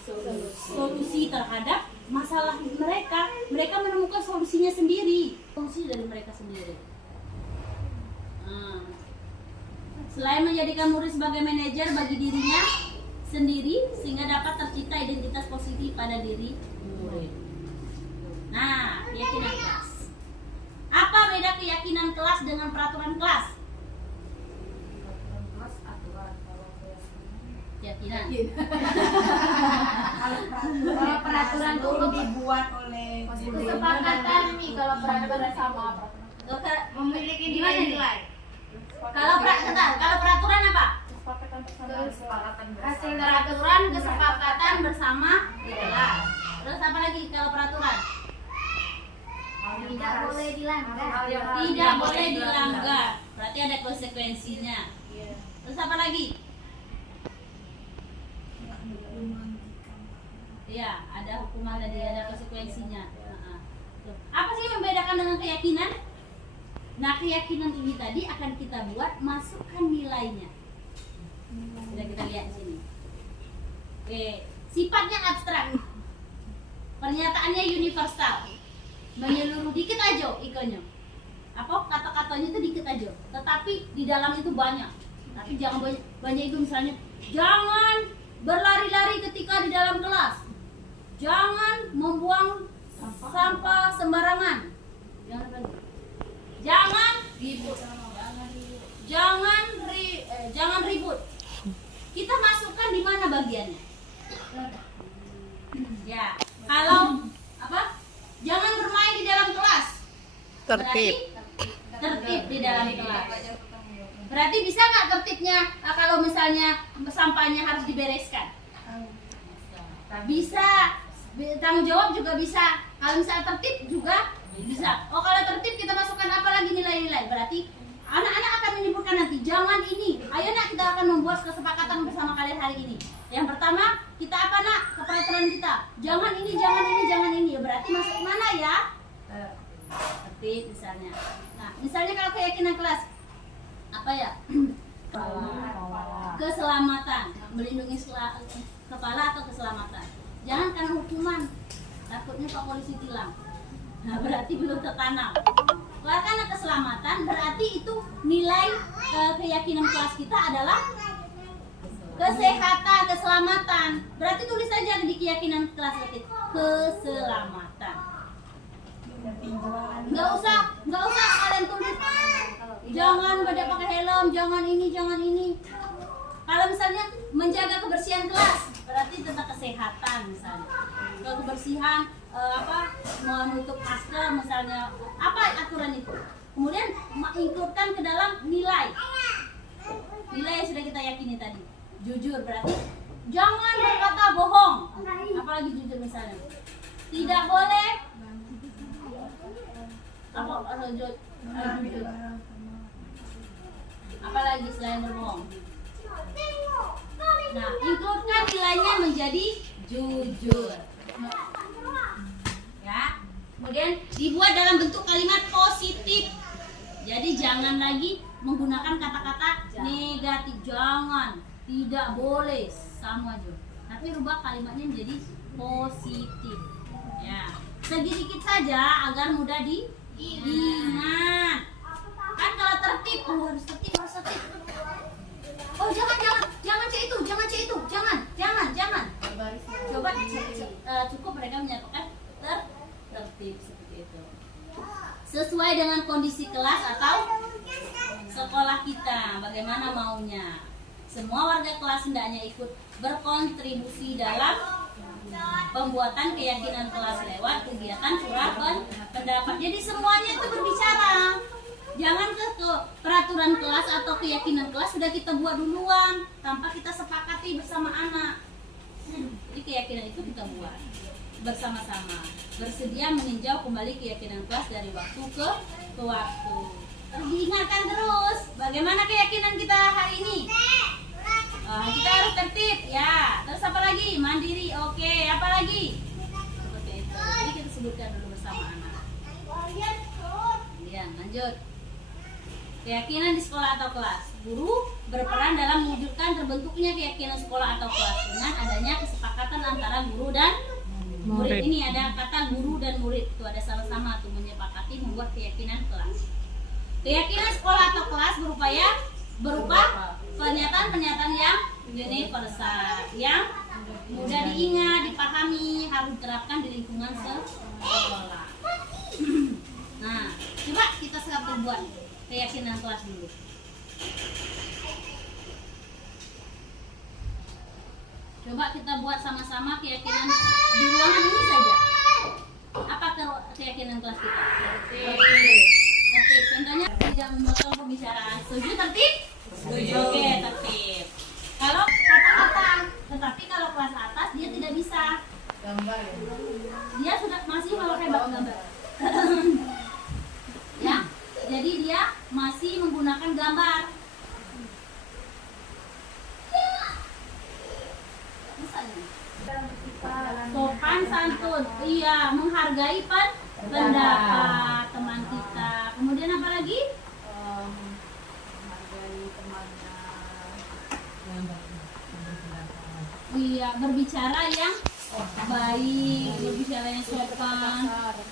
solusi terhadap masalah mereka. Mereka menemukan solusinya sendiri, solusi dari mereka sendiri. Selain menjadikan murid sebagai manajer bagi dirinya sendiri, sehingga dapat tercipta identitas positif pada diri murid. Nah, keyakinan kelas. Apa beda keyakinan kelas dengan peraturan kelas? Keyakinan. Kalau peraturan itu dibuat oleh Kesepakatan nih kalau peraturan sama Memiliki nilai-nilai. Kalau peraturan apa? Hasil dari aturan kesepakatan bersama itulah. Terus apa lagi kalau peraturan? Tidak boleh dilanggar. Tidak boleh dilanggar. Berarti ada konsekuensinya. Terus apa lagi? Ya, ada hukuman tadi, ada konsekuensinya. Apa sih yang membedakan dengan keyakinan? Nah, keyakinan ini tadi akan kita buat masukkan nilainya. Sudah kita lihat di sini. Oke, sifatnya abstrak. Pernyataannya universal. Menyeluruh, dikit aja ikonnya. Apa kata-katanya itu dikit aja, tetapi di dalam itu banyak. Tapi jangan banyak itu, misalnya jangan berlari-lari ketika di dalam kelas. Jangan membuang sampah sembarangan. Jangan ribut. Jangan ribut. kita masukkan di mana bagiannya? Ya, kalau apa? Jangan bermain di dalam kelas. Tertib. Berarti tertib di dalam kelas. Berarti bisa nggak tertibnya kalau misalnya sampahnya harus dibereskan? Bisa. Tanggung jawab juga bisa. Kalau misalnya tertib juga bisa. Oh, kalau tertib kita masukkan apa lagi nilai-nilai? Berarti anak-anak akan menyebutkan nanti, jangan ini. Ayo nak, kita akan membuat kesepakatan bersama kalian hari ini. Yang pertama, kita apa nak? Keperaturan kita. Jangan ini, jangan ini, jangan ini. Berarti masuk mana ya? Tertib misalnya. Nah, misalnya kalau keyakinan kelas, apa ya? Keselamatan, melindungi kepala atau keselamatan. Jangan karena hukuman, takutnya Pak Polisi tilang. Nah, berarti belum tertanam. Karena keselamatan berarti itu nilai keyakinan kelas kita adalah kesehatan, keselamatan. Berarti tulis saja di keyakinan kelas kita keselamatan. Nggak usah kalian tulis. Jangan pada pakai helm, jangan ini, jangan ini. Kalau misalnya menjaga kebersihan kelas, berarti tentang kesehatan misalnya. Kalau kebersihan menutup masker misalnya, apa aturan itu? Kemudian include-kan ke dalam nilai yang sudah kita yakini tadi. Jujur berarti jangan berkata bohong, apalagi jujur misalnya. Tidak boleh jujur. Apalagi selain berbohong. Nah, include-kan nilainya menjadi jujur. Ya. Kemudian dibuat dalam bentuk kalimat positif. Jadi jangan lagi menggunakan kata-kata negatif. Jangan, tidak boleh, sama aja. Tapi rubah kalimatnya menjadi positif. Ya. Sedikit saja agar mudah diingat. Kan kalau tertib, harus tertib. Oh, jangan cek itu, jangan. Coba cukup mereka menyatakan tertib seperti itu. Sesuai dengan kondisi kelas atau sekolah kita, bagaimana maunya. Semua warga kelas hendaknya ikut berkontribusi dalam pembuatan keyakinan kelas lewat kegiatan curah pendapat. Jadi semuanya itu berbicara. Jangan ke peraturan kelas atau keyakinan kelas sudah kita buat duluan tanpa kita sepakati bersama anak. Jadi keyakinan itu kita buat bersama-sama, bersedia meninjau kembali keyakinan kelas dari waktu ke waktu. Diingatkan terus bagaimana keyakinan kita hari ini. Kita harus tertib ya. Terus apa lagi? Mandiri. Oke, apa lagi? Seperti itu. Jadi kita sebutkan dulu bersama anak. Kemudian lanjut. Keyakinan di sekolah atau kelas. Guru berperan dalam mewujudkan terbentuknya keyakinan sekolah atau kelas dengan adanya kesepakatan antara guru dan murid. Ini ada kata guru dan murid, itu ada sama-sama tuh menyepakati membuat keyakinan kelas. Keyakinan sekolah atau kelas berupa pernyataan-pernyataan yang universal, yang mudah diingat, dipahami, harus diterapkan di lingkungan sekolah. Nah, coba kita sekarang buat keyakinan kelas dulu. Coba kita buat sama-sama keyakinan di ruangan ini saja. Apa keyakinan kelas kita? Tertib. Contohnya tidak memotong pembicaraan. Setuju tertib? Setuju. Oke, tertib. Kalau kata-kata, tetapi kalau kelas atas dia tidak bisa. Gambar ya? Dia masih memakai gambar. Ya, jadi dia masih menggunakan gambar. Sopan santun, iya, menghargai pendapat teman kita. Kemudian apa lagi? Menghargai temannya. Iya, berbicara yang baik, berbicara yang sopan,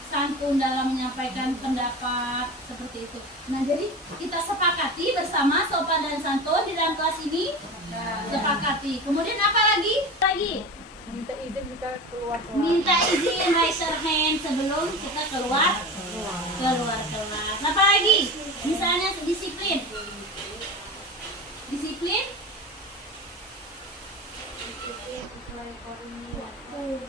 santun dalam menyampaikan pendapat, seperti itu. Nah, jadi kita sepakati bersama sopan dan santun di dalam kelas ini. Sepakati. Kemudian apa lagi? Minta izin kita keluar. Minta izin, raise your hand sebelum kita keluar kelas. Apa lagi? Misalnya disiplin. sesuai koordinasi.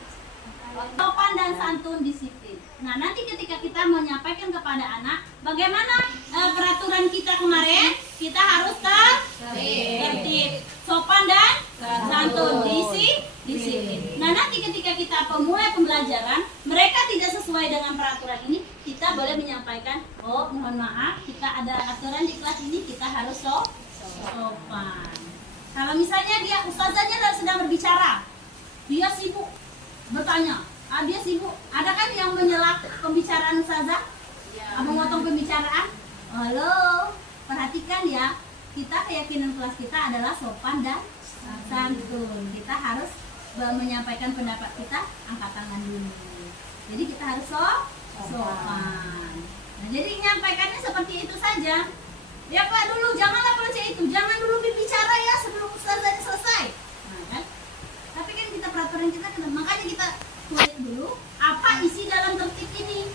Sopan dan santun, disiplin. Nah, nanti ketika kita menyampaikan kepada anak, bagaimana peraturan kita kemarin, kita harus tertib, sopan dan santun, disiplin. Nah, nanti ketika kita memulai pembelajaran, mereka tidak sesuai dengan peraturan ini, kita boleh menyampaikan, oh mohon maaf, kita ada aturan di kelas ini, kita harus sopan. Kalau misalnya dia ustazahnya sedang berbicara, dia sibuk bertanya, dia sibuk. Ada kan yang menyela pembicaraan ustazah? Memotong pembicaraan? Halo, perhatikan ya. Kita keyakinan kelas kita adalah sopan dan santun. Kita harus menyampaikan pendapat kita, angkat tangan dulu. Jadi kita harus sopan. Nah, jadi menyampaikannya seperti itu saja. Ya Pak, dulu janganlah baca itu. Jangan dulu berbicara ya sebelum ustazahnya selesai. Nah, kan? Tapi kan kita peraturan kita, makanya kita tulis dulu apa isi dalam tertib ini,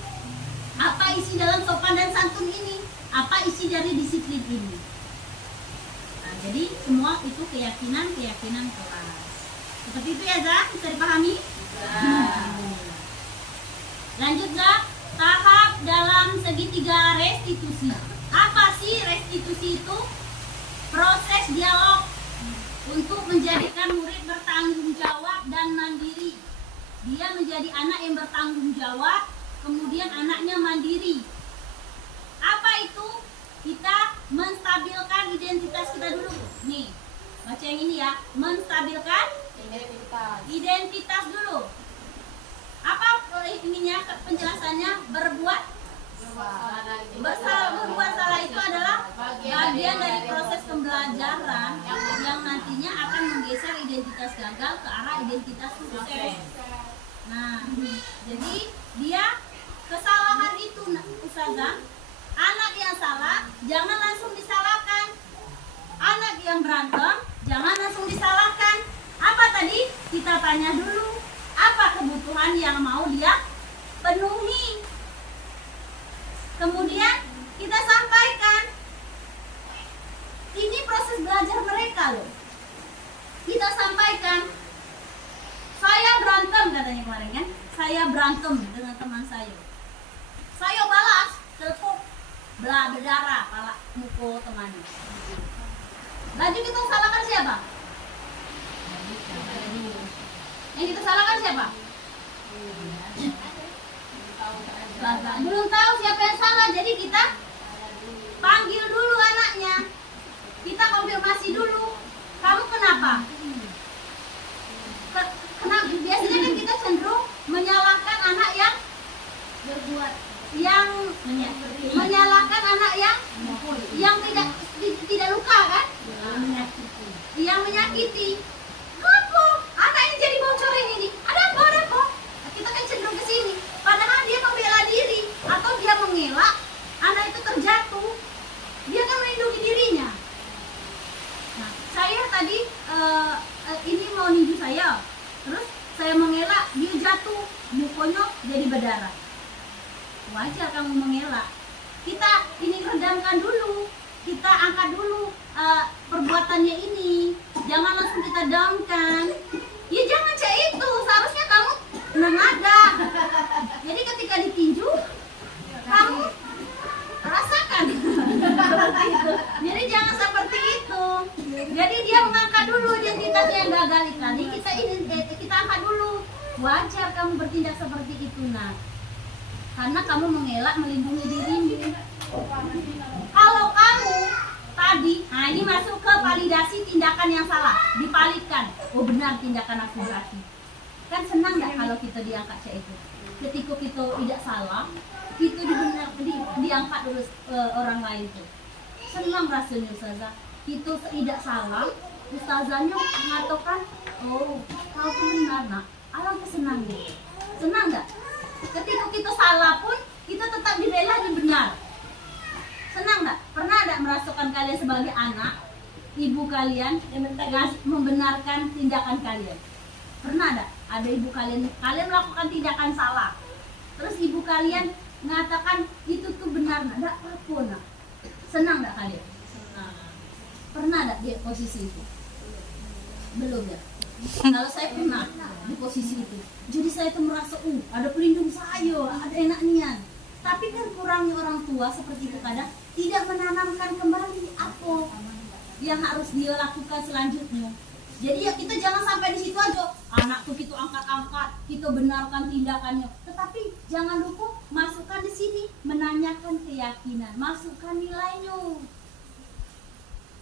apa isi dalam sopan dan santun ini, apa isi dari disiplin ini. Nah, jadi semua itu keyakinan kelas. Seperti itu ya Zah, bisa dipahami? Lanjut Zah, tahap dalam segitiga restitusi. Apa sih restitusi itu? Proses dialog untuk menjadikan murid bertanggung jawab dan mandiri. Dia menjadi anak yang bertanggung jawab, kemudian anaknya mandiri. Apa itu? Kita menstabilkan identitas kita dulu. Nih, baca yang ini ya. Menstabilkan identitas dulu. Apa ininya, penjelasannya? Berbuat salah itu adalah bagian dari proses pembelajaran yang nantinya akan menggeser identitas gagal ke arah identitas sukses. Nah, jadi dia kesalahan itu ustazah, anak yang salah jangan langsung disalahkan. Anak yang berantem jangan langsung disalahkan. Apa tadi? Kita tanya dulu, apa kebutuhan yang mau dia penuhi. Kemudian kita sampaikan. Ini proses belajar mereka loh. Kita sampaikan. Saya berantem katanya kemarin kan. Saya berantem dengan teman saya. Saya balas, telepon, berdarah, pala mukul temannya. Lanjut kita salahkan siapa? Yang kita salahkan siapa? Belum tahu siapa yang salah, jadi kita panggil dulu anaknya. Kita konfirmasi dulu. Kamu kenapa? Kenapa? Biasanya kan kita cenderung menyalahkan anak yang berbuat, yang menyalahkan anak yang tidak luka kan? Yang menyakiti. Kenapa? Anak ini jadi bocorin ini. Ada apa? Kita kan cenderung ke sini. Padahal dia membela diri atau dia mengelak, anak itu terjatuh. Dia kan melindungi dirinya. Nah, saya tadi ini mau ninju saya, terus saya mengelak, dia jatuh, mukanya jadi berdarah. Wajar kamu mengelak. Kita ini redamkan dulu, kita angkat dulu perbuatannya ini. Jangan langsung kita down-kan. Ya jangan cek itu, seharusnya kamu nada. Jadi ketika ditinju, kamu rasakan. Jadi jangan seperti itu. Jadi dia mengangkat dulu identitasnya yang gagal tadi. Kita angkat dulu. Wajar kamu bertindak seperti itu, nak. Karena kamu mengelak melindungi dirimu. Kalau kamu tadi, nah ini masuk ke validasi tindakan yang salah, dipalidkan. Oh benar tindakan aku berarti. Kan senang nggak kalau kita diangkat cek itu? Ketika kita tidak salah, itu diangkat dulu orang lain tuh. Senang rasanya ustazah. Itu tidak salah, ustazahnya mengatakan, oh kau benar nak. Alangkah senangnya. Senang nggak? Ketika kita salah pun, kita tetap dibela dan benar. Senang nggak? Pernah nggak merasakan kalian sebagai anak, ibu kalian membenarkan tindakan kalian? Pernah nggak? Ada ibu kalian melakukan tindakan salah, terus ibu kalian mengatakan itu tuh benar, nggak apa-apa, nak. Senang nggak kalian? Senang. Pernah nggak di posisi itu? Belum ya? Kalau saya pernah di posisi itu, jadi saya tuh merasa, ada pelindung saya, ada enaknya. Tapi kan kurangnya orang tua seperti itu kadang tidak menanamkan kembali apa yang harus dia lakukan selanjutnya. Jadi ya kita jangan sampai di situ aja. Anak tuh kita angkat-angkat, kita benarkan tindakannya. Tetapi jangan lupa masukkan di sini, menanyakan keyakinan, masukkan nilainya.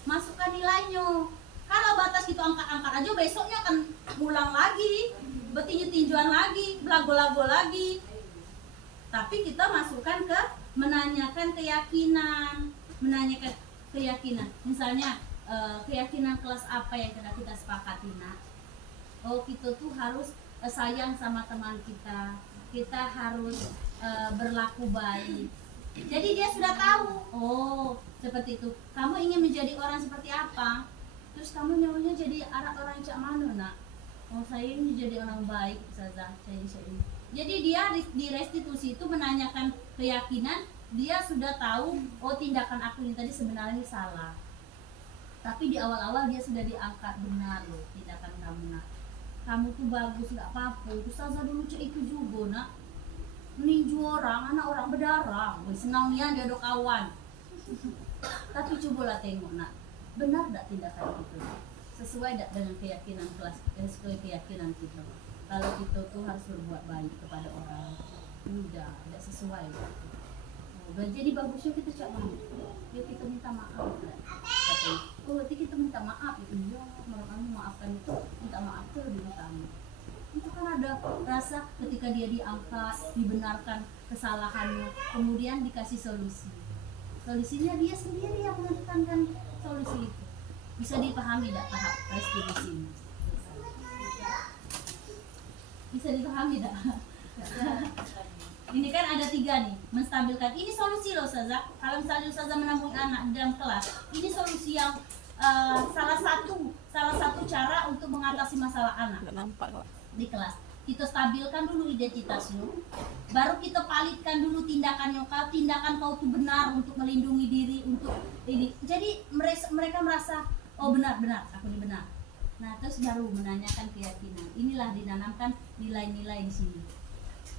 Masukkan nilainya. Kalau batas kita angkat-angkat aja, besoknya akan ulang lagi, bertinju-tinjuan lagi, belago-lago lagi. Tapi kita masukkan ke menanyakan keyakinan, Misalnya keyakinan kelas apa yang kita sepakati, nak? Oh, kita tuh harus sayang sama teman kita harus berlaku baik. Jadi dia sudah tahu, oh seperti itu. Kamu ingin menjadi orang seperti apa? Terus kamu nyuruhnya jadi orang cak mana, nak? Oh, saya ingin jadi orang baik, Ustazah. Saya ini. Jadi dia di restitusi itu menanyakan keyakinan, dia sudah tahu, oh tindakan aku ini tadi sebenarnya salah. Tapi di awal-awal dia sudah diangkat, benar loh tindakan kamu, nak. Kamu tuh bagus, nggak apa-apa. Ustazah dulu cek itu juga, nak. Meninju orang, anak orang berdarah. Senangnya dia ada kawan. Tapi cobalah tengok, nak. Benar tak tindakan itu? Sesuai tak dengan keyakinan sesuai keyakinan kita? Kalau kita tuh harus berbuat baik kepada orang, tidak sesuai. Jadi bagusnya kita cak mau, ya kita minta maaf. Berarti kita minta maaf. Iya, orang kamu maafkan itu, minta maaf itu lebih utama. Itu kan ada rasa ketika dia diangkat, dibenarkan kesalahannya, kemudian dikasih solusi. Solusinya dia sendiri yang menentukan solusi itu. Bisa dipahami tak tahap restitusi ini? Bisa dipahami tak? Ini kan ada 3 nih, menstabilkan. Ini solusi loh, Ustazah. Kalau misalnya Ustazah menabung anak di dalam kelas, ini solusi yang salah satu cara untuk mengatasi masalah anak di kelas. Kita stabilkan dulu identitasnya, baru kita palitkan dulu tindakannya. Kalau tindakan kau tuh benar untuk melindungi diri, untuk ini. Jadi mereka merasa, oh benar, aku ini benar. Nah, terus baru menanyakan keyakinan. Inilah dinanamkan nilai-nilai di sini,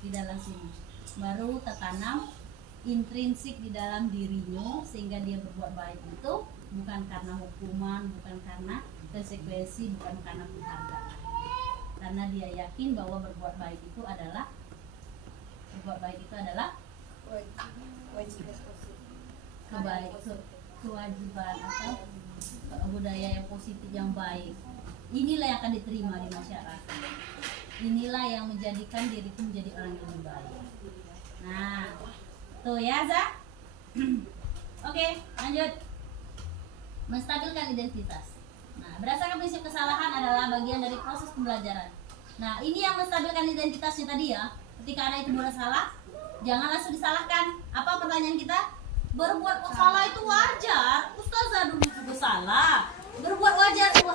di dalam sini. Baru tertanam intrinsik di dalam dirinya sehingga dia berbuat baik itu bukan karena hukuman, bukan karena konsekuensi, bukan karena penghargaan. Karena dia yakin bahwa berbuat baik itu adalah kewajiban atau budaya yang positif yang baik. Inilah yang akan diterima di masyarakat. Inilah yang menjadikan diriku menjadi orang yang lebih baik. Nah, tuh ya, Zah. Oke, lanjut. Menstabilkan identitas. Nah, berdasarkan prinsip kesalahan adalah bagian dari proses pembelajaran. Nah, ini yang menstabilkan identitasnya tadi ya. Ketika anak itu berbuat salah, jangan langsung disalahkan. Apa pertanyaan kita? Berbuat salah itu wajar. Ustazah dulu juga salah. Berbuat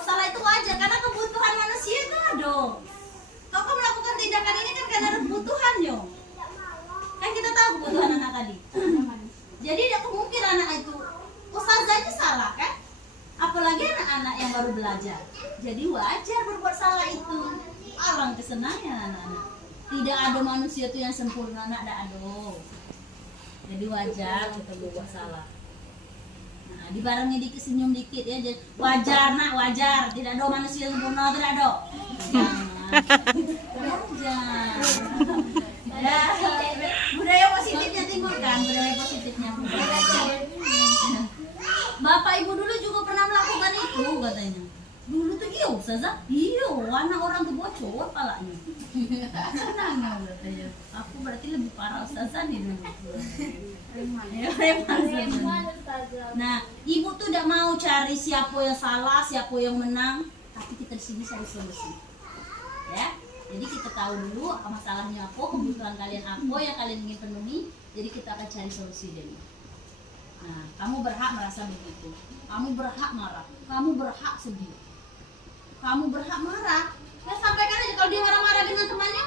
salah itu wajar karena kebutuhan manusia itu ada. Kau melakukan tindakan ini kan karena ada kebutuhannya. Kan kita tahu kebutuhan anak tadi. Jadi ada kemungkinan anak itu ustazahnya salah kan? Apalagi anak-anak yang baru belajar. Jadi wajar berbuat salah itu. Orang kesenangan anak-anak. Tidak ada manusia itu yang sempurna, anak tidak ada. Jadi wajar kita berbuat salah. Nah, dibarengi dikit, senyum dikit ya. Jadi, wajar nak, wajar. Tidak ada manusia yang sempurna, tidak ada. Wajar. Ya, budaya positifnya timbulkan, budaya positifnya. Bapak ibu dulu juga pernah melakukan itu katanya. Dulu tuh iya Ustazah, anak orang tuh bocor palanya. Senangnya katanya. Aku berarti lebih parah Ustazah nih dulu. Nah, ibu tuh tidak mau cari siapa yang salah, siapa yang menang, tapi kita di sini cari solusi. Ya, jadi kita tahu dulu masalahnya apa, kebutuhan kalian apa yang kalian ingin penuhi, jadi kita akan cari solusi dari. Nah, kamu berhak merasa begitu. Kamu berhak marah. Kamu berhak sedih. Kamu berhak marah. Ya sampaikan aja kalau dia marah-marah dengan temannya.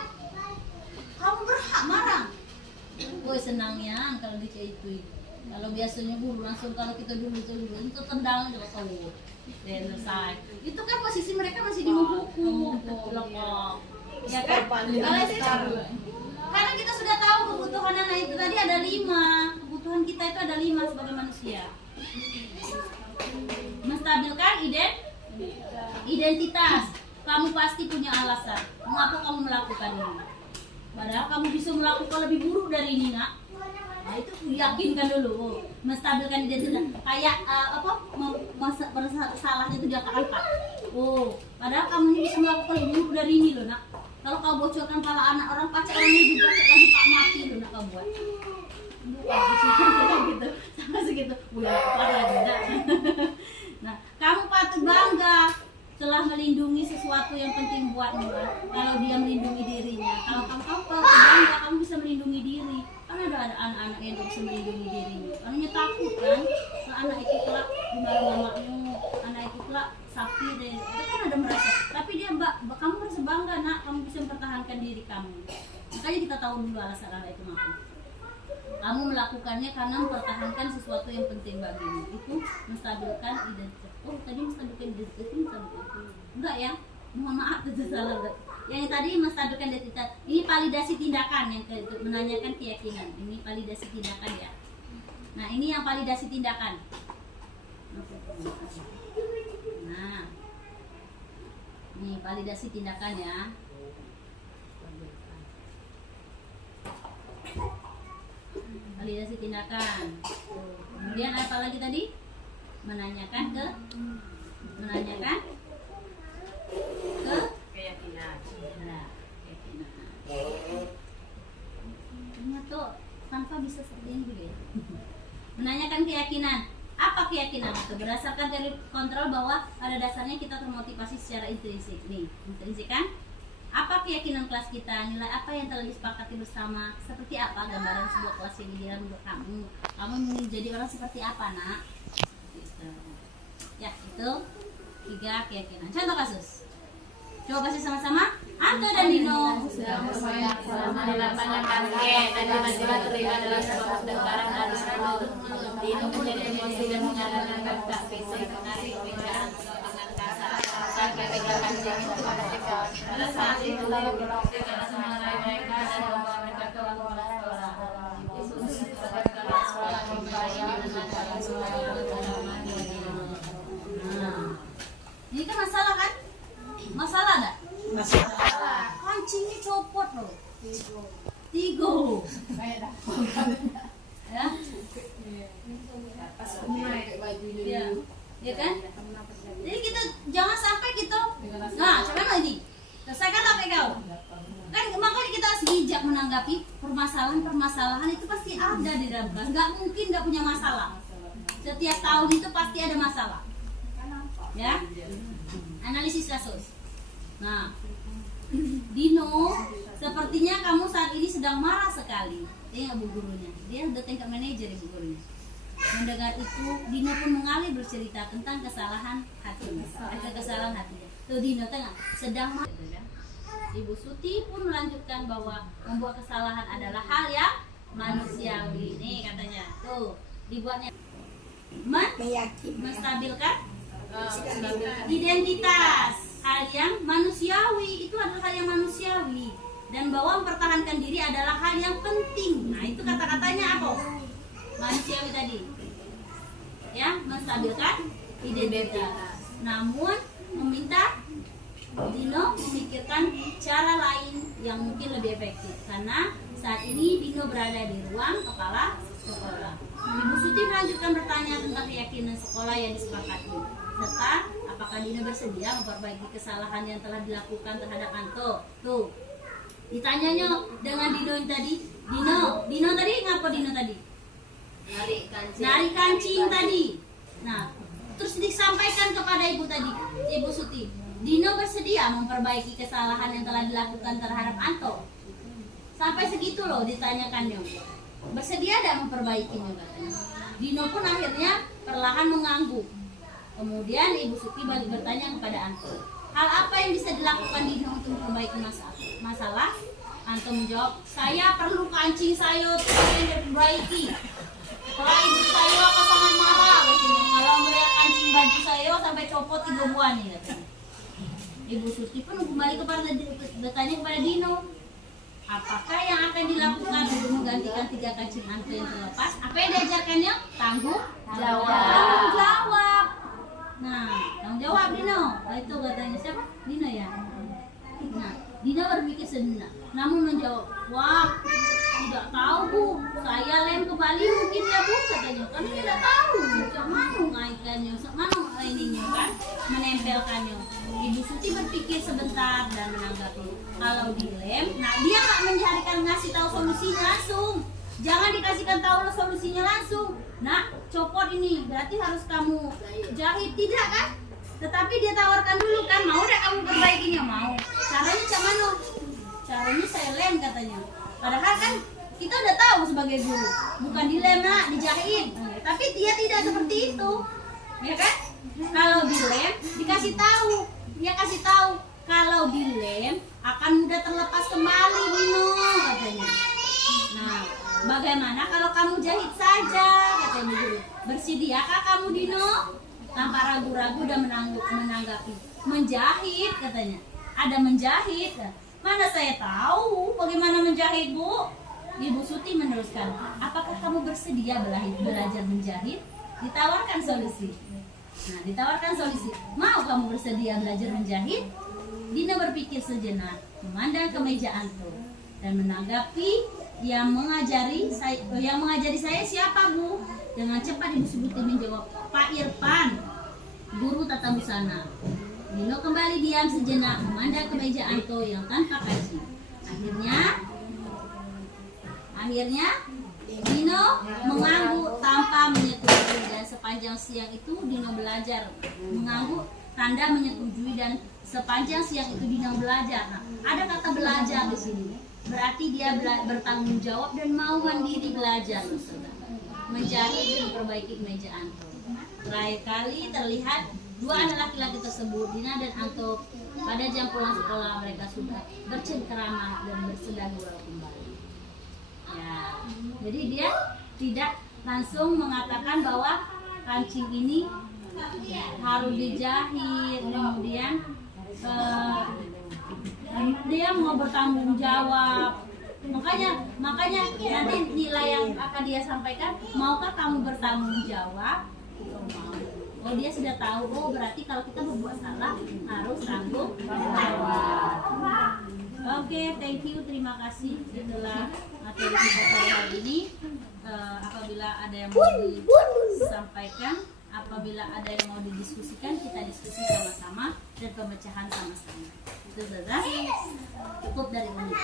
Kamu berhak marah. Gue senangnya kalau dia itu. Kalau biasanya guru langsung kalau kita dulu itu tendang aja kau. dan selesai. Itu kan posisi mereka masih di buku, ya kan? Karena kita sudah tahu kebutuhan anak itu tadi ada 5. Kebutuhan kita itu ada 5 sebagai manusia. Menstabilkan identitas. Kamu pasti punya alasan mengapa kamu melakukan ini. Padahal kamu bisa melakukan lebih buruk dari ini, nak. Nah, itu yakinkan dulu. Menstabilkan identitas. Kayak merasa salahnya itu diangkat 4. Padahal kamu ini bisa melakukan lebih buruk dari ini loh, nak. Kalau kau bocorkan pala anak orang, pacak orang hidup, pacak lagi pak mati loh, nak kau buat. Gitu, sama segitu. Udah parah aja. Nah, kamu patut bangga telah melindungi sesuatu yang penting buatmu. Kalau dia melindungi dirinya, kalau kamu patut bangga kamu bisa melindungi diri. Karena ada anak-anak yang bisa melindungi dirinya. Karena takut kan, kalau anak itu kelak dimarahi mamanya, anak itu kelak sakit deh. Itu kan ada merasa. Tapi dia kamu merasa bangga, nak, kamu bisa mempertahankan diri kamu. Makanya kita tahu dulu alasan anak itu ngapain. Kamu melakukannya karena mempertahankan sesuatu yang penting bagimu. Itu menstabilkan identitas. Tadi menstabilkan identitas ini enggak ya? Mohon maaf itu salah. Yang tadi menstabilkan identitas. Ini validasi tindakan yang menanyakan keyakinan. Ini validasi tindakan ya. Nah, ini yang validasi tindakan. Nah, ini validasi tindakan ya. Validasi tindakan. Kemudian apa lagi tadi? Menanyakan keyakinan. Nah, keyakinan. Ternyata tanpa bisa seperti ini juga ya. Menanyakan keyakinan. Apa keyakinan itu? Berdasarkan teori kontrol bahwa pada dasarnya kita termotivasi secara intrinsik. Nih, intrinsik kan? Apa keyakinan kelas kita? Nilai apa yang telah disepakati bersama? Seperti apa gambaran sebuah kelas yang ideal menurut kamu? Kamu ingin jadi orang seperti apa, nak? Gitu. Ya, itu 3 keyakinan. Contoh kasus. Coba kasih sama-sama. Anto dan Dino Selama di lapangan kaget, tadi masih terlibat dalam sebuah pertengkaran arus laut. Dino menjadi emosi dan mengalahkan kakak fisik, menarik pinggang dengan kasar sampai pegang kancing itu pada ekor. Pada saat itu, dia langsung marahi mereka dan membawa mereka ke ruang sekolah. Yesus sebagai kepala sekolah membayar dengan kalian semua ini kan masalah kan? Masalah enggak? Masalah. Kancingnya copot loh. Tigo. Ya? Ya. Ya kan? Jadi kita jangan sampai kita. Nah, coba lagi. Selesaikan apa kau? Kan makanya kita harus bijak menanggapi permasalahan itu pasti ada di dalam kelas. Nggak mungkin nggak punya masalah. Setiap tahun itu pasti ada masalah. Ya? Analisis kasus. Nah, Dino, sepertinya kamu saat ini sedang marah sekali. Dia bu gurunya. Dia udah tingkat manajer ibu gurunya. Mendengar itu, Dino pun mengalih bercerita tentang kesalahan hatinya. Tuh Dino tengah sedang marah. Ibu Suti pun melanjutkan bahwa membuat kesalahan adalah hal yang manusiawi. Nih katanya. Tuh, dibuatnya menstabilkan identitas, hal yang manusiawi. Itu adalah hal yang manusiawi. Dan bahwa mempertahankan diri adalah hal yang penting. Nah, itu kata-katanya apa? Manusiawi tadi. Ya, menstabilkan identitas. Namun meminta Dino memikirkan cara lain yang mungkin lebih efektif. Karena saat ini Dino berada di ruang kepala sekolah. Ibu Suti melanjutkan bertanya tentang keyakinan sekolah yang disepakati, serta apakah Dino bersedia memperbaiki kesalahan yang telah dilakukan terhadap Anto. Tuh, ditanyanya dengan Dino yang tadi. Dino tadi ngapa Dino tadi? Nari kancing tadi. Nah, terus disampaikan kepada ibu tadi, Ibu Suti. Dino bersedia memperbaiki kesalahan yang telah dilakukan terhadap Anto. Sampai segitu loh ditanyakannya. Bersedia tidak memperbaikinya katanya. Dino pun akhirnya perlahan mengangguk. Kemudian Ibu Suti balik bertanya kepada Anto, hal apa yang bisa dilakukan Dino untuk memperbaiki masalah? Anto menjawab, saya perlu kancing saya untuk diperbaiki. Setelah ibu saya akan sangat marah, kalau melihat kancing baju saya sampai copot 3 buah nih katanya. Ibu Suti pun kembali bertanya kepada Dino, apakah yang akan dilakukan untuk menggantikan 3 kancing anto yang terlepas? Apa yang diajarkannya? Tanggung jawab. Nah, tanggung jawab Dino. Nah, itu katanya siapa? Dino ya. Nah, Dino berpikir sejenak, namun menjawab, wah, tidak tahu Bu, saya lem ke Bali mungkin ya Bu katanya, kami tidak tahu macam mana ngaikannya, mana ininya kan, menempelkannya. Ibu Suti berpikir sebentar dan menanggapi, kalau dilem, nah dia nggak mencarikan ngasih tahu solusinya langsung, jangan dikasihkan tahu solusinya langsung. Nah, copot ini berarti harus kamu jahit, tidak kan? Tetapi dia tawarkan dulu kan, mau tidak kamu perbaikinya? Mau. Caranya macam mana? Caranya saya lem katanya. Padahal kan kita udah tahu sebagai guru, bukan dilem nak, dijahit. Tapi dia tidak seperti itu, ya kan? Kalau dilem dikasih tahu, dia kasih tahu kalau dilem akan mudah terlepas kembali Dino katanya. Nah, bagaimana kalau kamu jahit saja katanya guru? Bersediakah kamu Dino? Tanpa ragu-ragu dan menanggapi, menjahit katanya. Ada menjahit. Mana saya tahu bagaimana menjahit Bu? Ibu Suti meneruskan, apakah kamu bersedia belajar menjahit? Ditawarkan solusi. Nah, ditawarkan solusi. Mau kamu bersedia belajar menjahit? Dina berpikir sejenak, memandang ke meja anto dan menanggapi yang mengajari saya siapa Bu? Dengan cepat Ibu Suti menjawab, Pak Irfan, guru tata busana. Dino kembali diam sejenak memandang ke meja anto yang tanpa kancing. Akhirnya Dino mengangguk tanpa menyetujui, dan sepanjang siang itu Dino belajar mengangguk tanda menyetujui, dan sepanjang siang itu Dino belajar. Nah, ada kata belajar di sini. Berarti dia bertanggung jawab dan mau mandiri belajar. Menjahit dan memperbaiki meja anto. Terakhir kali terlihat 2 anak laki-laki tersebut, Dina dan Anto, pada jam pulang sekolah mereka sudah bercengkerama dan bersedang gurau kembali. Ya, jadi dia tidak langsung mengatakan bahwa kancing ini harus dijahit, kemudian dia mau bertanggung jawab. Makanya nanti nilai yang akan dia sampaikan, maukah kamu bertanggung jawab? Oh, dia sudah tahu. Oh, berarti kalau kita berbuat salah harus tanggung jawab. Oke, thank you, terima kasih. Itulah materi kita pada hari ini. Apabila ada yang mau disampaikan, apabila ada yang mau didiskusikan, kita diskusi sama-sama dan pemecahan sama-sama. Itu saja. Cukup dari ini.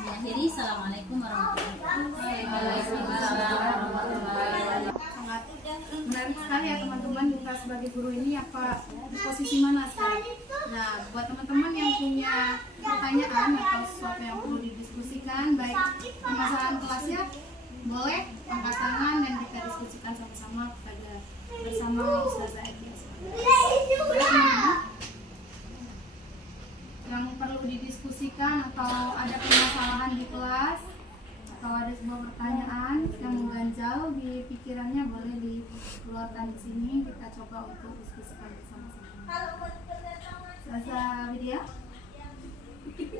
Diakhiri, assalamualaikum warahmatullahi wabarakatuh. Sangat menarik sekali ya teman-teman, kita sebagai guru ini apa di posisi mana sekarang. Nah, buat teman-teman yang punya pertanyaan atau sesuatu yang perlu didiskusikan, baik permasalahan kelasnya, boleh angkat tangan dan kita diskusikan sama-sama bersama Ustazah Etia. Yang perlu didiskusikan atau ada permasalahan di kelas atau ada sebuah pertanyaan yang mengganjal di pikirannya, boleh dikeluarkan di sini, kita coba untuk diskusikan bersama-sama. Ustazah Widya, Ibu,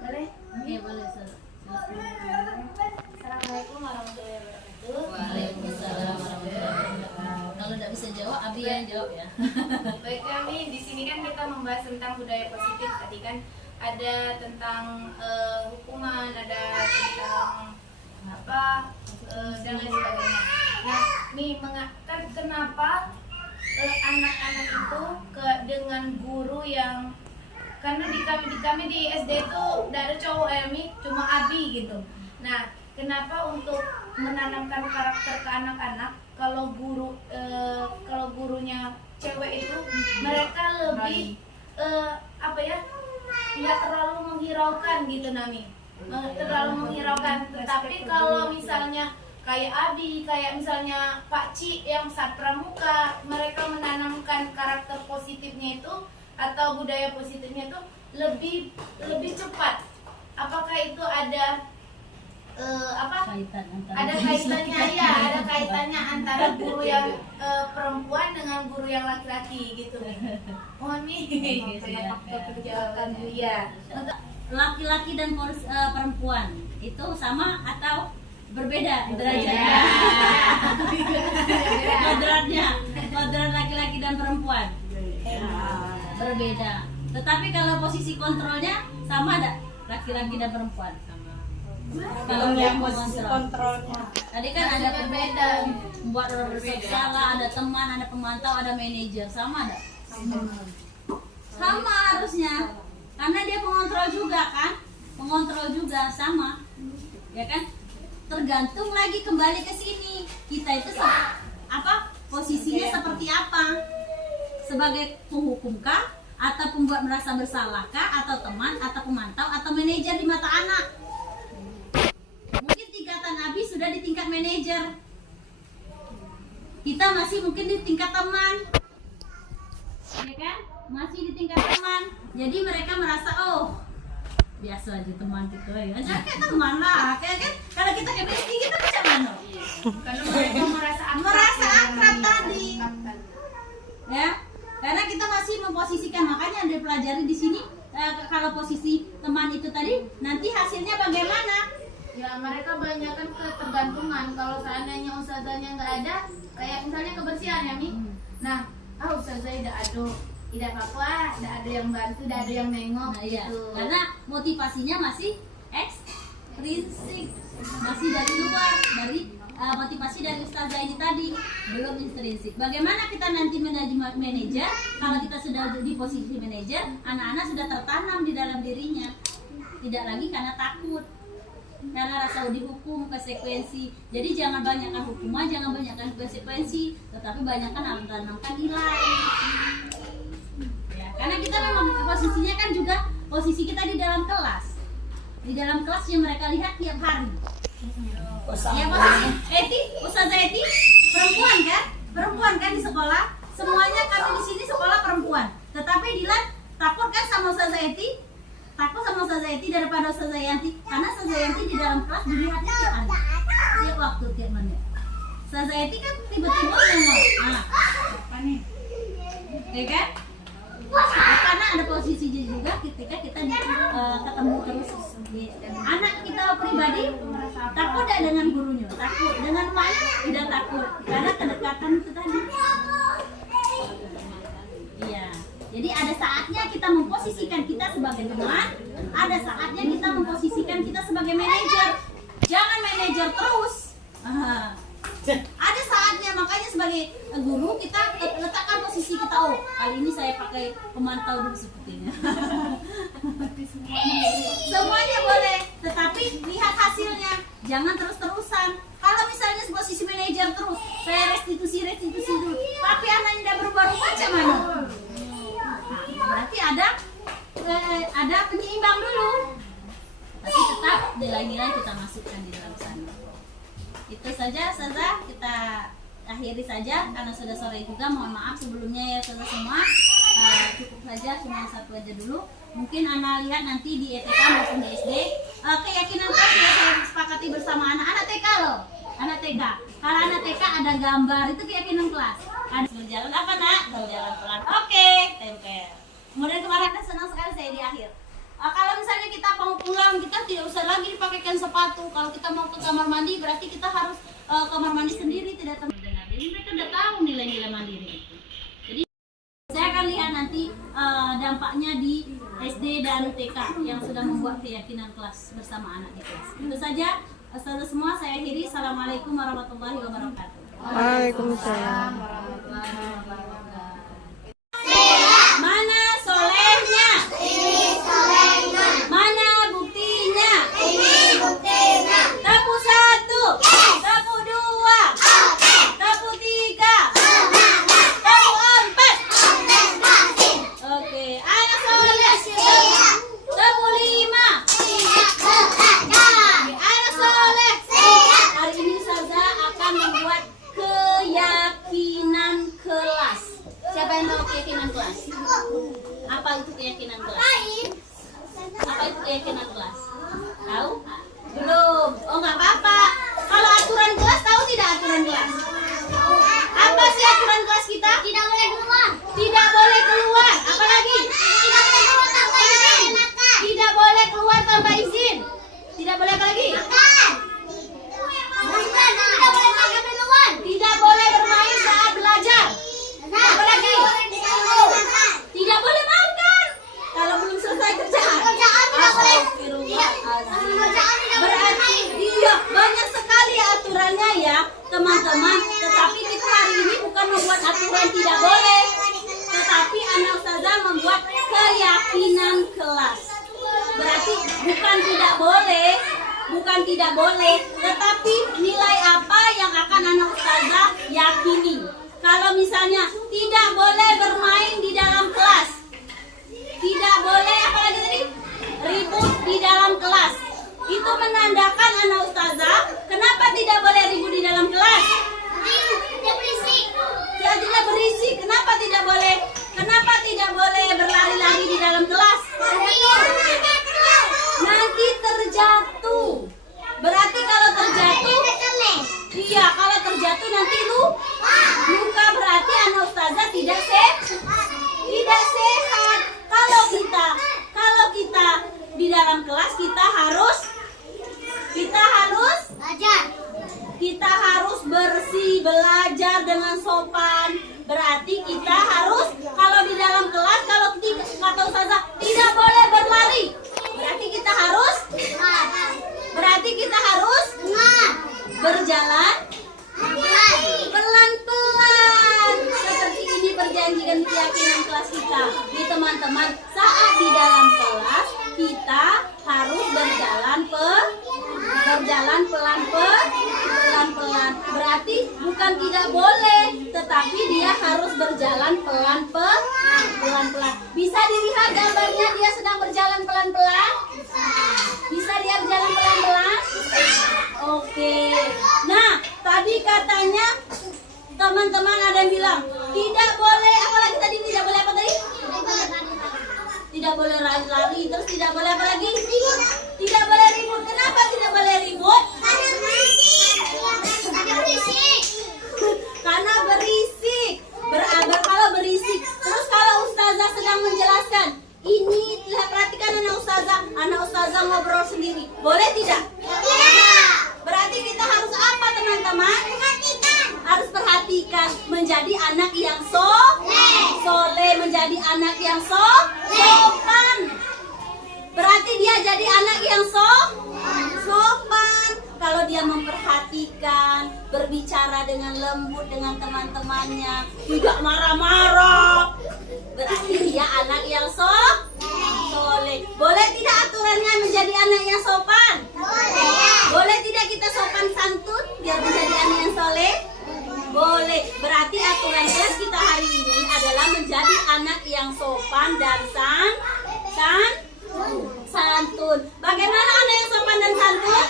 boleh? Iya, boleh. Assalamualaikum warahmatullahi wabarakatuh. Waalaikumsalam warahmatullahi wabarakatuh. Kalau tidak bisa jawab, Abi yang jawab ya. Baik, kami di sini kan kita membahas tentang budaya positif. Tadi kan ada tentang hukuman, ada tentang apa dan lain sebagainya. Nah, nih mengatakan kenapa anak-anak itu dengan guru yang, karena di kami di SD itu tidak ada cowok cuma Abi gitu. Nah, kenapa untuk menanamkan karakter ke anak-anak, kalau gurunya cewek itu mereka lebih nggak terlalu menghiraukan gitu Nami, terlalu menghiraukan. Tetapi kalau misalnya kayak Abi, kayak misalnya Pak Ci yang Sat Pramuka, mereka menanamkan karakter positifnya itu atau budaya positifnya itu lebih cepat. Apakah itu ada Kaitan antara ada kaitannya ya, ada kaitannya antara guru yang perempuan dengan guru yang laki-laki gitu nih. Oh nih, kayak faktor kejahatan ya. laki-laki dan perempuan itu sama atau berbeda derajatnya? Kodrat laki-laki dan perempuan berbeda. Tetapi kalau posisi kontrolnya sama ada laki-laki dan perempuan. Kalau yang posisi kontrolnya tadi kan ada berbeda, membuat orang bersalah, ada teman, ada pemantau, ada manajer, sama ada? Sama harusnya, karena dia pengontrol juga kan, pengontrol juga sama, ya kan? Tergantung lagi kembali ke sini, kita itu apa posisinya seperti apa? Sebagai penghukumkah, atau pembuat merasa bersalahkah, atau teman, atau pemantau, atau manajer di mata anak? Mungkin tingkatan Abi sudah di tingkat manajer, kita masih mungkin di tingkat teman, ya kan? Masih di tingkat teman. Jadi mereka merasa oh biasa aja teman kita ya, kayak teman lah, kayak kan? Kalau kita ke BSD kita macam mana? Karena mereka merasa akrab tadi, ya. Karena kita masih memposisikan, makanya ada pelajari di sini. Kalau posisi teman itu tadi, nanti hasilnya bagaimana? Ya mereka banyak kan ketergantungan. Kalau seandainya ustazahnya nggak ada, kayak misalnya kebersihan ya Mi. Nah, ustazah tidak apa-apa, tidak ada yang bantu, tidak ada yang nengok. Nah, iya. gitu. Karena motivasinya masih ekstrinsik, masih dari luar, dari motivasi dari ustazah ini tadi, belum intrinsik. Bagaimana kita nanti menjadi manajer? Kalau kita sudah di posisi manajer, anak-anak sudah tertanam di dalam dirinya, tidak lagi karena takut, karena rasa dihukum, konsekuensi. Jadi jangan banyakkan hukuman, jangan banyakkan konsekuensi, tetapi banyakkan tanamkan nilai. Ya, karena kita memang posisinya kan juga posisi kita di dalam kelas. Di dalam kelas yang mereka lihat tiap hari. Ya posisi Ustazah Eti perempuan kan di sekolah. Semuanya kami di sini sekolah perempuan. Tetapi Dilan takut kan sama Ustazah Eti? Takut sama Ustazah Eti daripada Ustazah Yanti, karena Ustazah Yanti di dalam kelas dilihatnya tiap hari, tiap waktu, tiap menit. Ustazah Eti kan tiba-tiba ngomong, apa nih? Ya kan? Karena ada posisi juga ketika kita ketemu terus anak kita pribadi, takut tidak dengan gurunya, takut dengan mana tidak takut, karena kedekatan itu tadi. Iya. Jadi ada saatnya kita memposisikan kita sebagai teman, ada saatnya kita memposisikan kita sebagai manajer. Jangan manajer terus. Ada saatnya, makanya sebagai guru kita letakkan posisi kita. Oh, kali ini saya pakai pemantau dulu sepertinya. Semuanya boleh, tetapi lihat hasilnya. Jangan terus-terusan. Kalau misalnya posisi manajer terus, saya restitusi dulu, tapi anaknya tidak berubah-ubah macam mana? Berarti ada penyeimbang dulu, tapi tetap nilai-nilai kita masukkan di dalam sana. Itu saja Ustazah, kita akhiri saja karena sudah sore juga. Mohon maaf sebelumnya ya Ustazah semua. Cukup saja, cuma satu aja dulu. Mungkin Ana lihat nanti di ETK maupun di SD. Keyakinan kelas yang saya sepakati bersama anak-anak TK loh. Anak TK. Kalau anak TK ada gambar, itu keyakinan kelas. Ada berjalan apa nak? Berjalan pelan. Oke, tempel. Kemudian kemarin kan senang sekali saya di akhir. Kalau misalnya kita mau pulang, kita tidak usah lagi dipakaikan sepatu. Kalau kita mau ke kamar mandi, berarti kita harus kamar mandi sendiri, tidak teman. Jadi mereka udah tahu nilai-nilai mandiri itu. Jadi saya akan lihat nanti dampaknya di SD dan TK yang sudah membuat keyakinan kelas bersama anak di kelas. Itu saja. Ustazah semua, saya akhiri. Assalamualaikum warahmatullahi wabarakatuh. Waalaikumsalam. Mana solehnya? Ini solehnya. Mana buktinya? Ini buktinya. Tapu 1, tapu 2, tapu 3, tapu 4. Oke, anak soleh. Tapu 5. Anak soleh. Hari ini Ustazah akan membuat keyakinan. tidak boleh, tetapi nilai apa yang akan anak ustazah yakini. Kalau misalnya tidak boleh bermain di dalam kelas, tidak boleh apa lagi tadi? Ribut di dalam kelas. Itu menandakan anak ustazah, kenapa tidak boleh ribut di dalam kelas? Ya, tidak berisik. Kenapa tidak boleh? Kenapa tidak boleh berlari-lari di dalam kelas? Nanti terjatuh. Berarti kalau terjatuh, iya, kalau terjatuh nanti luka, berarti anak ustazah tidak sehat. Kalau kita di dalam kelas kita harus bersih, belajar dengan sopan. Berarti kita harus, kalau di dalam kelas, kalau kata ustazah tidak boleh berlari, berarti kita harus berjalan pelan-pelan. Seperti ini perjanjian keyakinan kelas kita. Di teman-teman, saat di dalam kelas kita harus berjalan pelan-pelan. Berarti bukan tidak boleh, tetapi dia harus berjalan pelan-pelan. Bisa dilihat gambarnya dia sedang berjalan pelan-pelan? Bisa dia berjalan pelan-pelan? Oke. Nah, tadi katanya teman-teman ada yang bilang tidak boleh, apalagi tadi tidak boleh apa tadi? Tidak boleh lari-lari, terus tidak boleh apa lagi? Tidak boleh ribut. Kenapa tidak boleh ribut? Karena berisik. Kalau berisik. Terus kalau ustazah sedang menjelaskan, ini lihat, perhatikan anak ustazah ngobrol sendiri. Boleh tidak? Berarti kita harus apa teman-teman? Harus perhatikan, menjadi anak yang soleh, menjadi anak yang sopan. Berarti dia jadi anak yang sopan. Kalau dia memperhatikan, berbicara dengan lembut dengan teman-temannya, tidak marah-marah, berarti dia anak yang soleh. Boleh tidak aturannya menjadi anak yang sopan? Boleh tidak kita sopan santun biar menjadi anak yang soleh? Boleh. Berarti aturan kelas kita hari ini adalah menjadi anak yang sopan dan santun. Bagaimana anak yang sopan dan santun?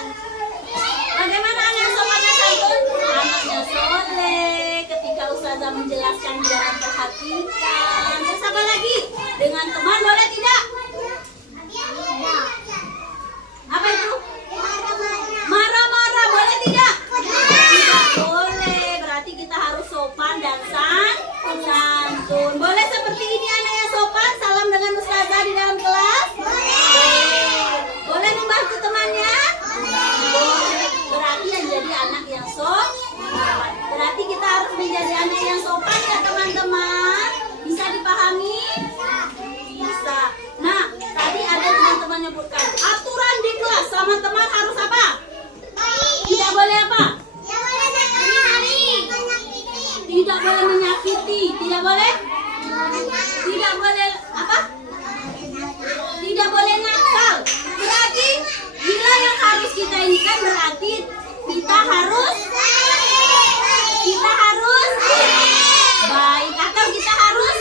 Bagaimana anak yang sopan dan santun? Anaknya soleh. Ketika ustazah menjelaskan dia memperhatikan. Terus apa lagi? Dengan teman boleh tidak? Apa itu? Marah-marah boleh tidak? Tidak boleh. Berarti kita harus sopan dan santun. Boleh seperti ini anak yang sopan, salam dengan ustazah di dalam kelas? Boleh membantu temannya? Boleh. Berarti yang jadi anak yang sopan. Berarti kita harus menjadi anak yang sopan ya teman-teman. Bisa dipahami? Bisa. Nah, tadi ada teman-teman nyebutkan aturan di kelas sama teman harus apa? Tidak boleh apa? Tidak boleh menyakiti. Tidak boleh? Tidak boleh apa? Tidak boleh nakal. Berarti bila yang harus kita ini kan berarti kita harus baik, atau kita harus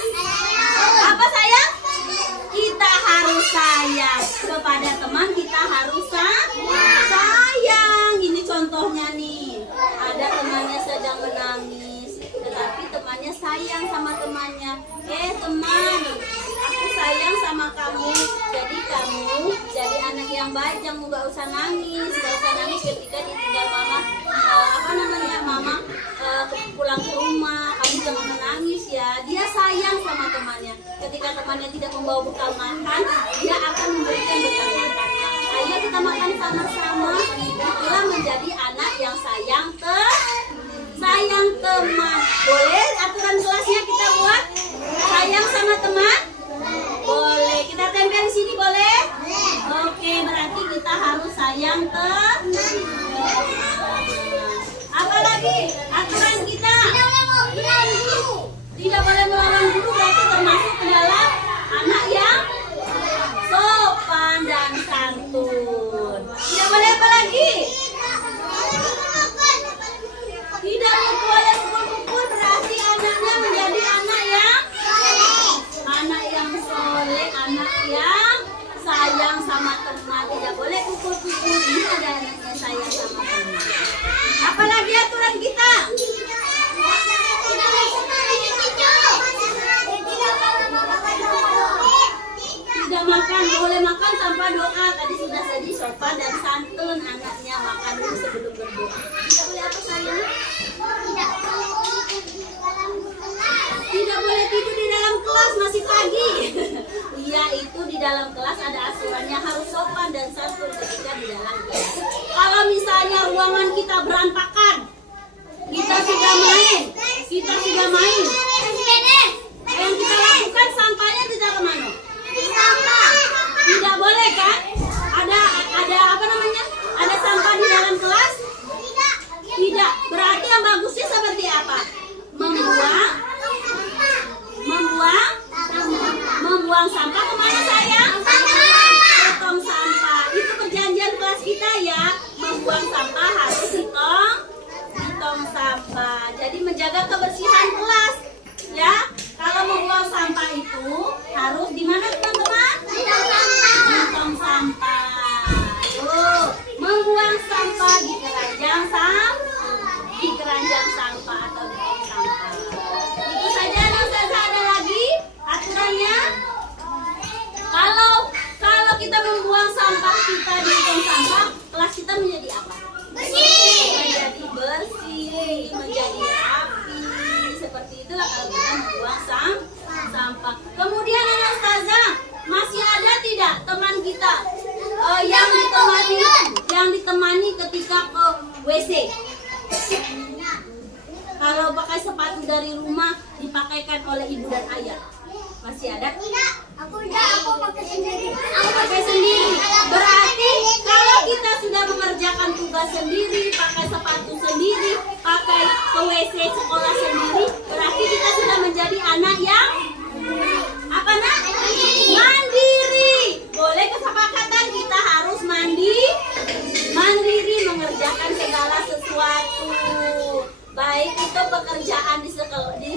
apa sayang? Kita harus sayang kepada teman, kita harus sayang. Ini contohnya nih, ada temannya sedang menangis, tetapi temannya sayang sama temannya. Teman, aku sayang sama kamu, jadi kamu jadi anak yang baik, jangan nggak usah nangis ketika ditinggal mama mama pulang ke rumah, kamu jangan menangis ya. Dia sayang sama temannya. Ketika temannya tidak membawa bekal makan, dia akan memberikan bekal makannya. Ayo kita makan sama-sama. Itulah menjadi anak yang sayang teman. Boleh aturan kelasnya kita buat sayang sama teman? Boleh. Kita tempel di sini boleh? Oke, berarti kita harus sayang teman. Apa lagi? Aturan kita tidak boleh melawan guru, berarti termasuk ke dalam anak yang sopan dan santun. Tidak boleh apa lagi? sama teman, tidak boleh pukul-pukul. Ini ada anaknya sayang sama teman. Apalagi aturan kita? Tidak makan, boleh makan tanpa doa. Tadi sudah jadi sopan dan santun, anaknya makan dulu sebelum berdoa. Tidak boleh apa sayang? Tidak boleh tidur di dalam kelas, masih pagi. Iya, itu di dalam kelas ada asurannya, harus sopan dan santun ketika di dalam kelas. Kalau misalnya ruangan kita berantakan, kita sudah main, yang kita lakukan sampahnya tidak kemana? Tidak boleh kan? Ada apa namanya? Ada sampah di dalam kelas? Tidak. Berarti yang bagusnya seperti apa? Membuang sampah kemana sayang? Ke tong sampah. Itu perjanjian kelas kita ya. Membuang sampah harus di tong sampah. Jadi menjaga kebersihan kelas ya. Kalau membuang sampah itu harus di mana teman-teman? Di tong sampah. Membuang sampah di keranjang sampah atau di tong sampah. Itu saja. Ustazah, ada lagi aturannya? Kalau kita membuang sampah kita di tong sampah, kelas kita menjadi apa? Menjadi bersih, menjadi rapi. Seperti itulah kalau kita membuang sampah. Kemudian Ustazah, masih ada tidak teman kita yang ditemani ketika ke WC? Kalau pakai sepatu dari rumah dipakaikan oleh ibu dan ayah, masih ada? Aku pakai sendiri. Aku pakai sendiri. Berarti kalau kita sudah mengerjakan tugas sendiri, pakai sepatu sendiri, pakai ke WC sekolah sendiri, berarti kita sudah menjadi anak yang apa nak? Mandiri. Boleh kesepakatan kita harus mandiri mengerjakan segala sesuatu. Baik itu pekerjaan di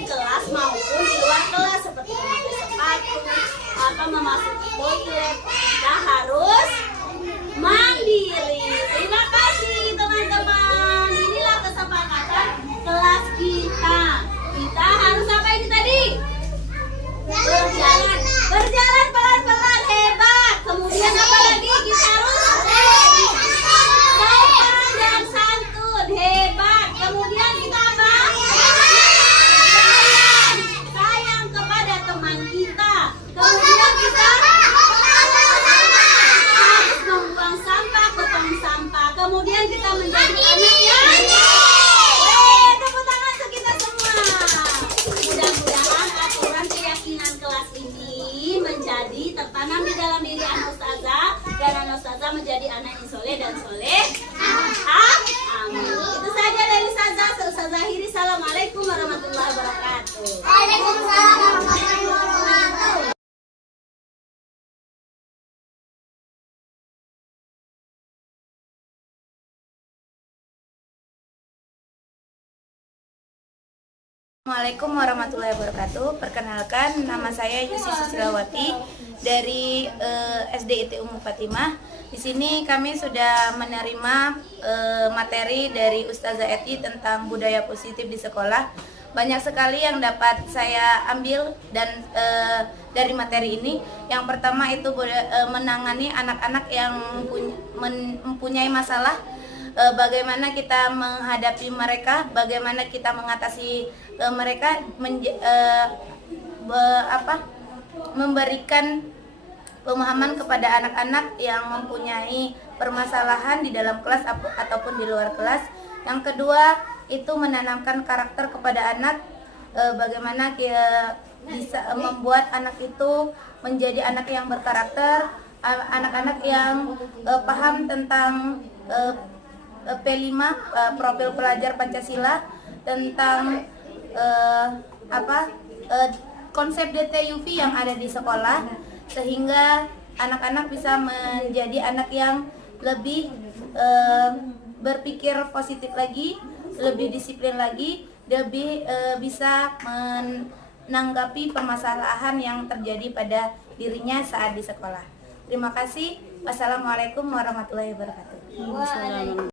kelas maupun di luar kelas, seperti memakai sepatu, memasuki toilet, kita harus mandiri. Terima kasih teman-teman. Inilah kesepakatan kelas kita. Kita harus apa ini tadi? Berjalan pelan-pelan, hebat. Kemudian apa lagi? Kita harus sopan dan santun, hebat. Kemudian kita apa? Sayang kepada teman kita. Kemudian kita harus membuang sampah ke tong sampah. Kemudian kita menjadi anak yang tepuk tangan untuk kita semua. Mudah-mudahan aturan keyakinan kelas ini menjadi tertanam di dalam diri anak ustazah, dan anak ustazah menjadi anak yang soleh dan soleh. Amin. Itu saja dari ustazah. Ustazah Hiri. Assalamualaikum warahmatullahi wabarakatuh. Waalaikumsalam warahmatullahi wabarakatuh. Assalamualaikum warahmatullahi wabarakatuh. Perkenalkan, nama saya Yusi Susilawati dari SD IT Ummu Fatimah. Di sini kami sudah menerima materi dari Ustazah Eti tentang budaya positif di sekolah. Banyak sekali yang dapat saya ambil dan dari materi ini. Yang pertama itu menangani anak-anak yang mempunyai masalah. Bagaimana kita menghadapi mereka, bagaimana kita mengatasi mereka, memberikan pemahaman kepada anak-anak yang mempunyai permasalahan di dalam kelas ataupun di luar kelas. Yang kedua itu menanamkan karakter kepada anak, bagaimana bisa membuat anak itu menjadi anak yang berkarakter, anak-anak yang paham tentang P5, profil pelajar Pancasila, tentang konsep DTUV yang ada di sekolah, sehingga anak-anak bisa menjadi anak yang lebih berpikir positif lagi, lebih disiplin lagi, lebih bisa menanggapi permasalahan yang terjadi pada dirinya saat di sekolah. Terima kasih. Wassalamualaikum warahmatullahi wabarakatuh.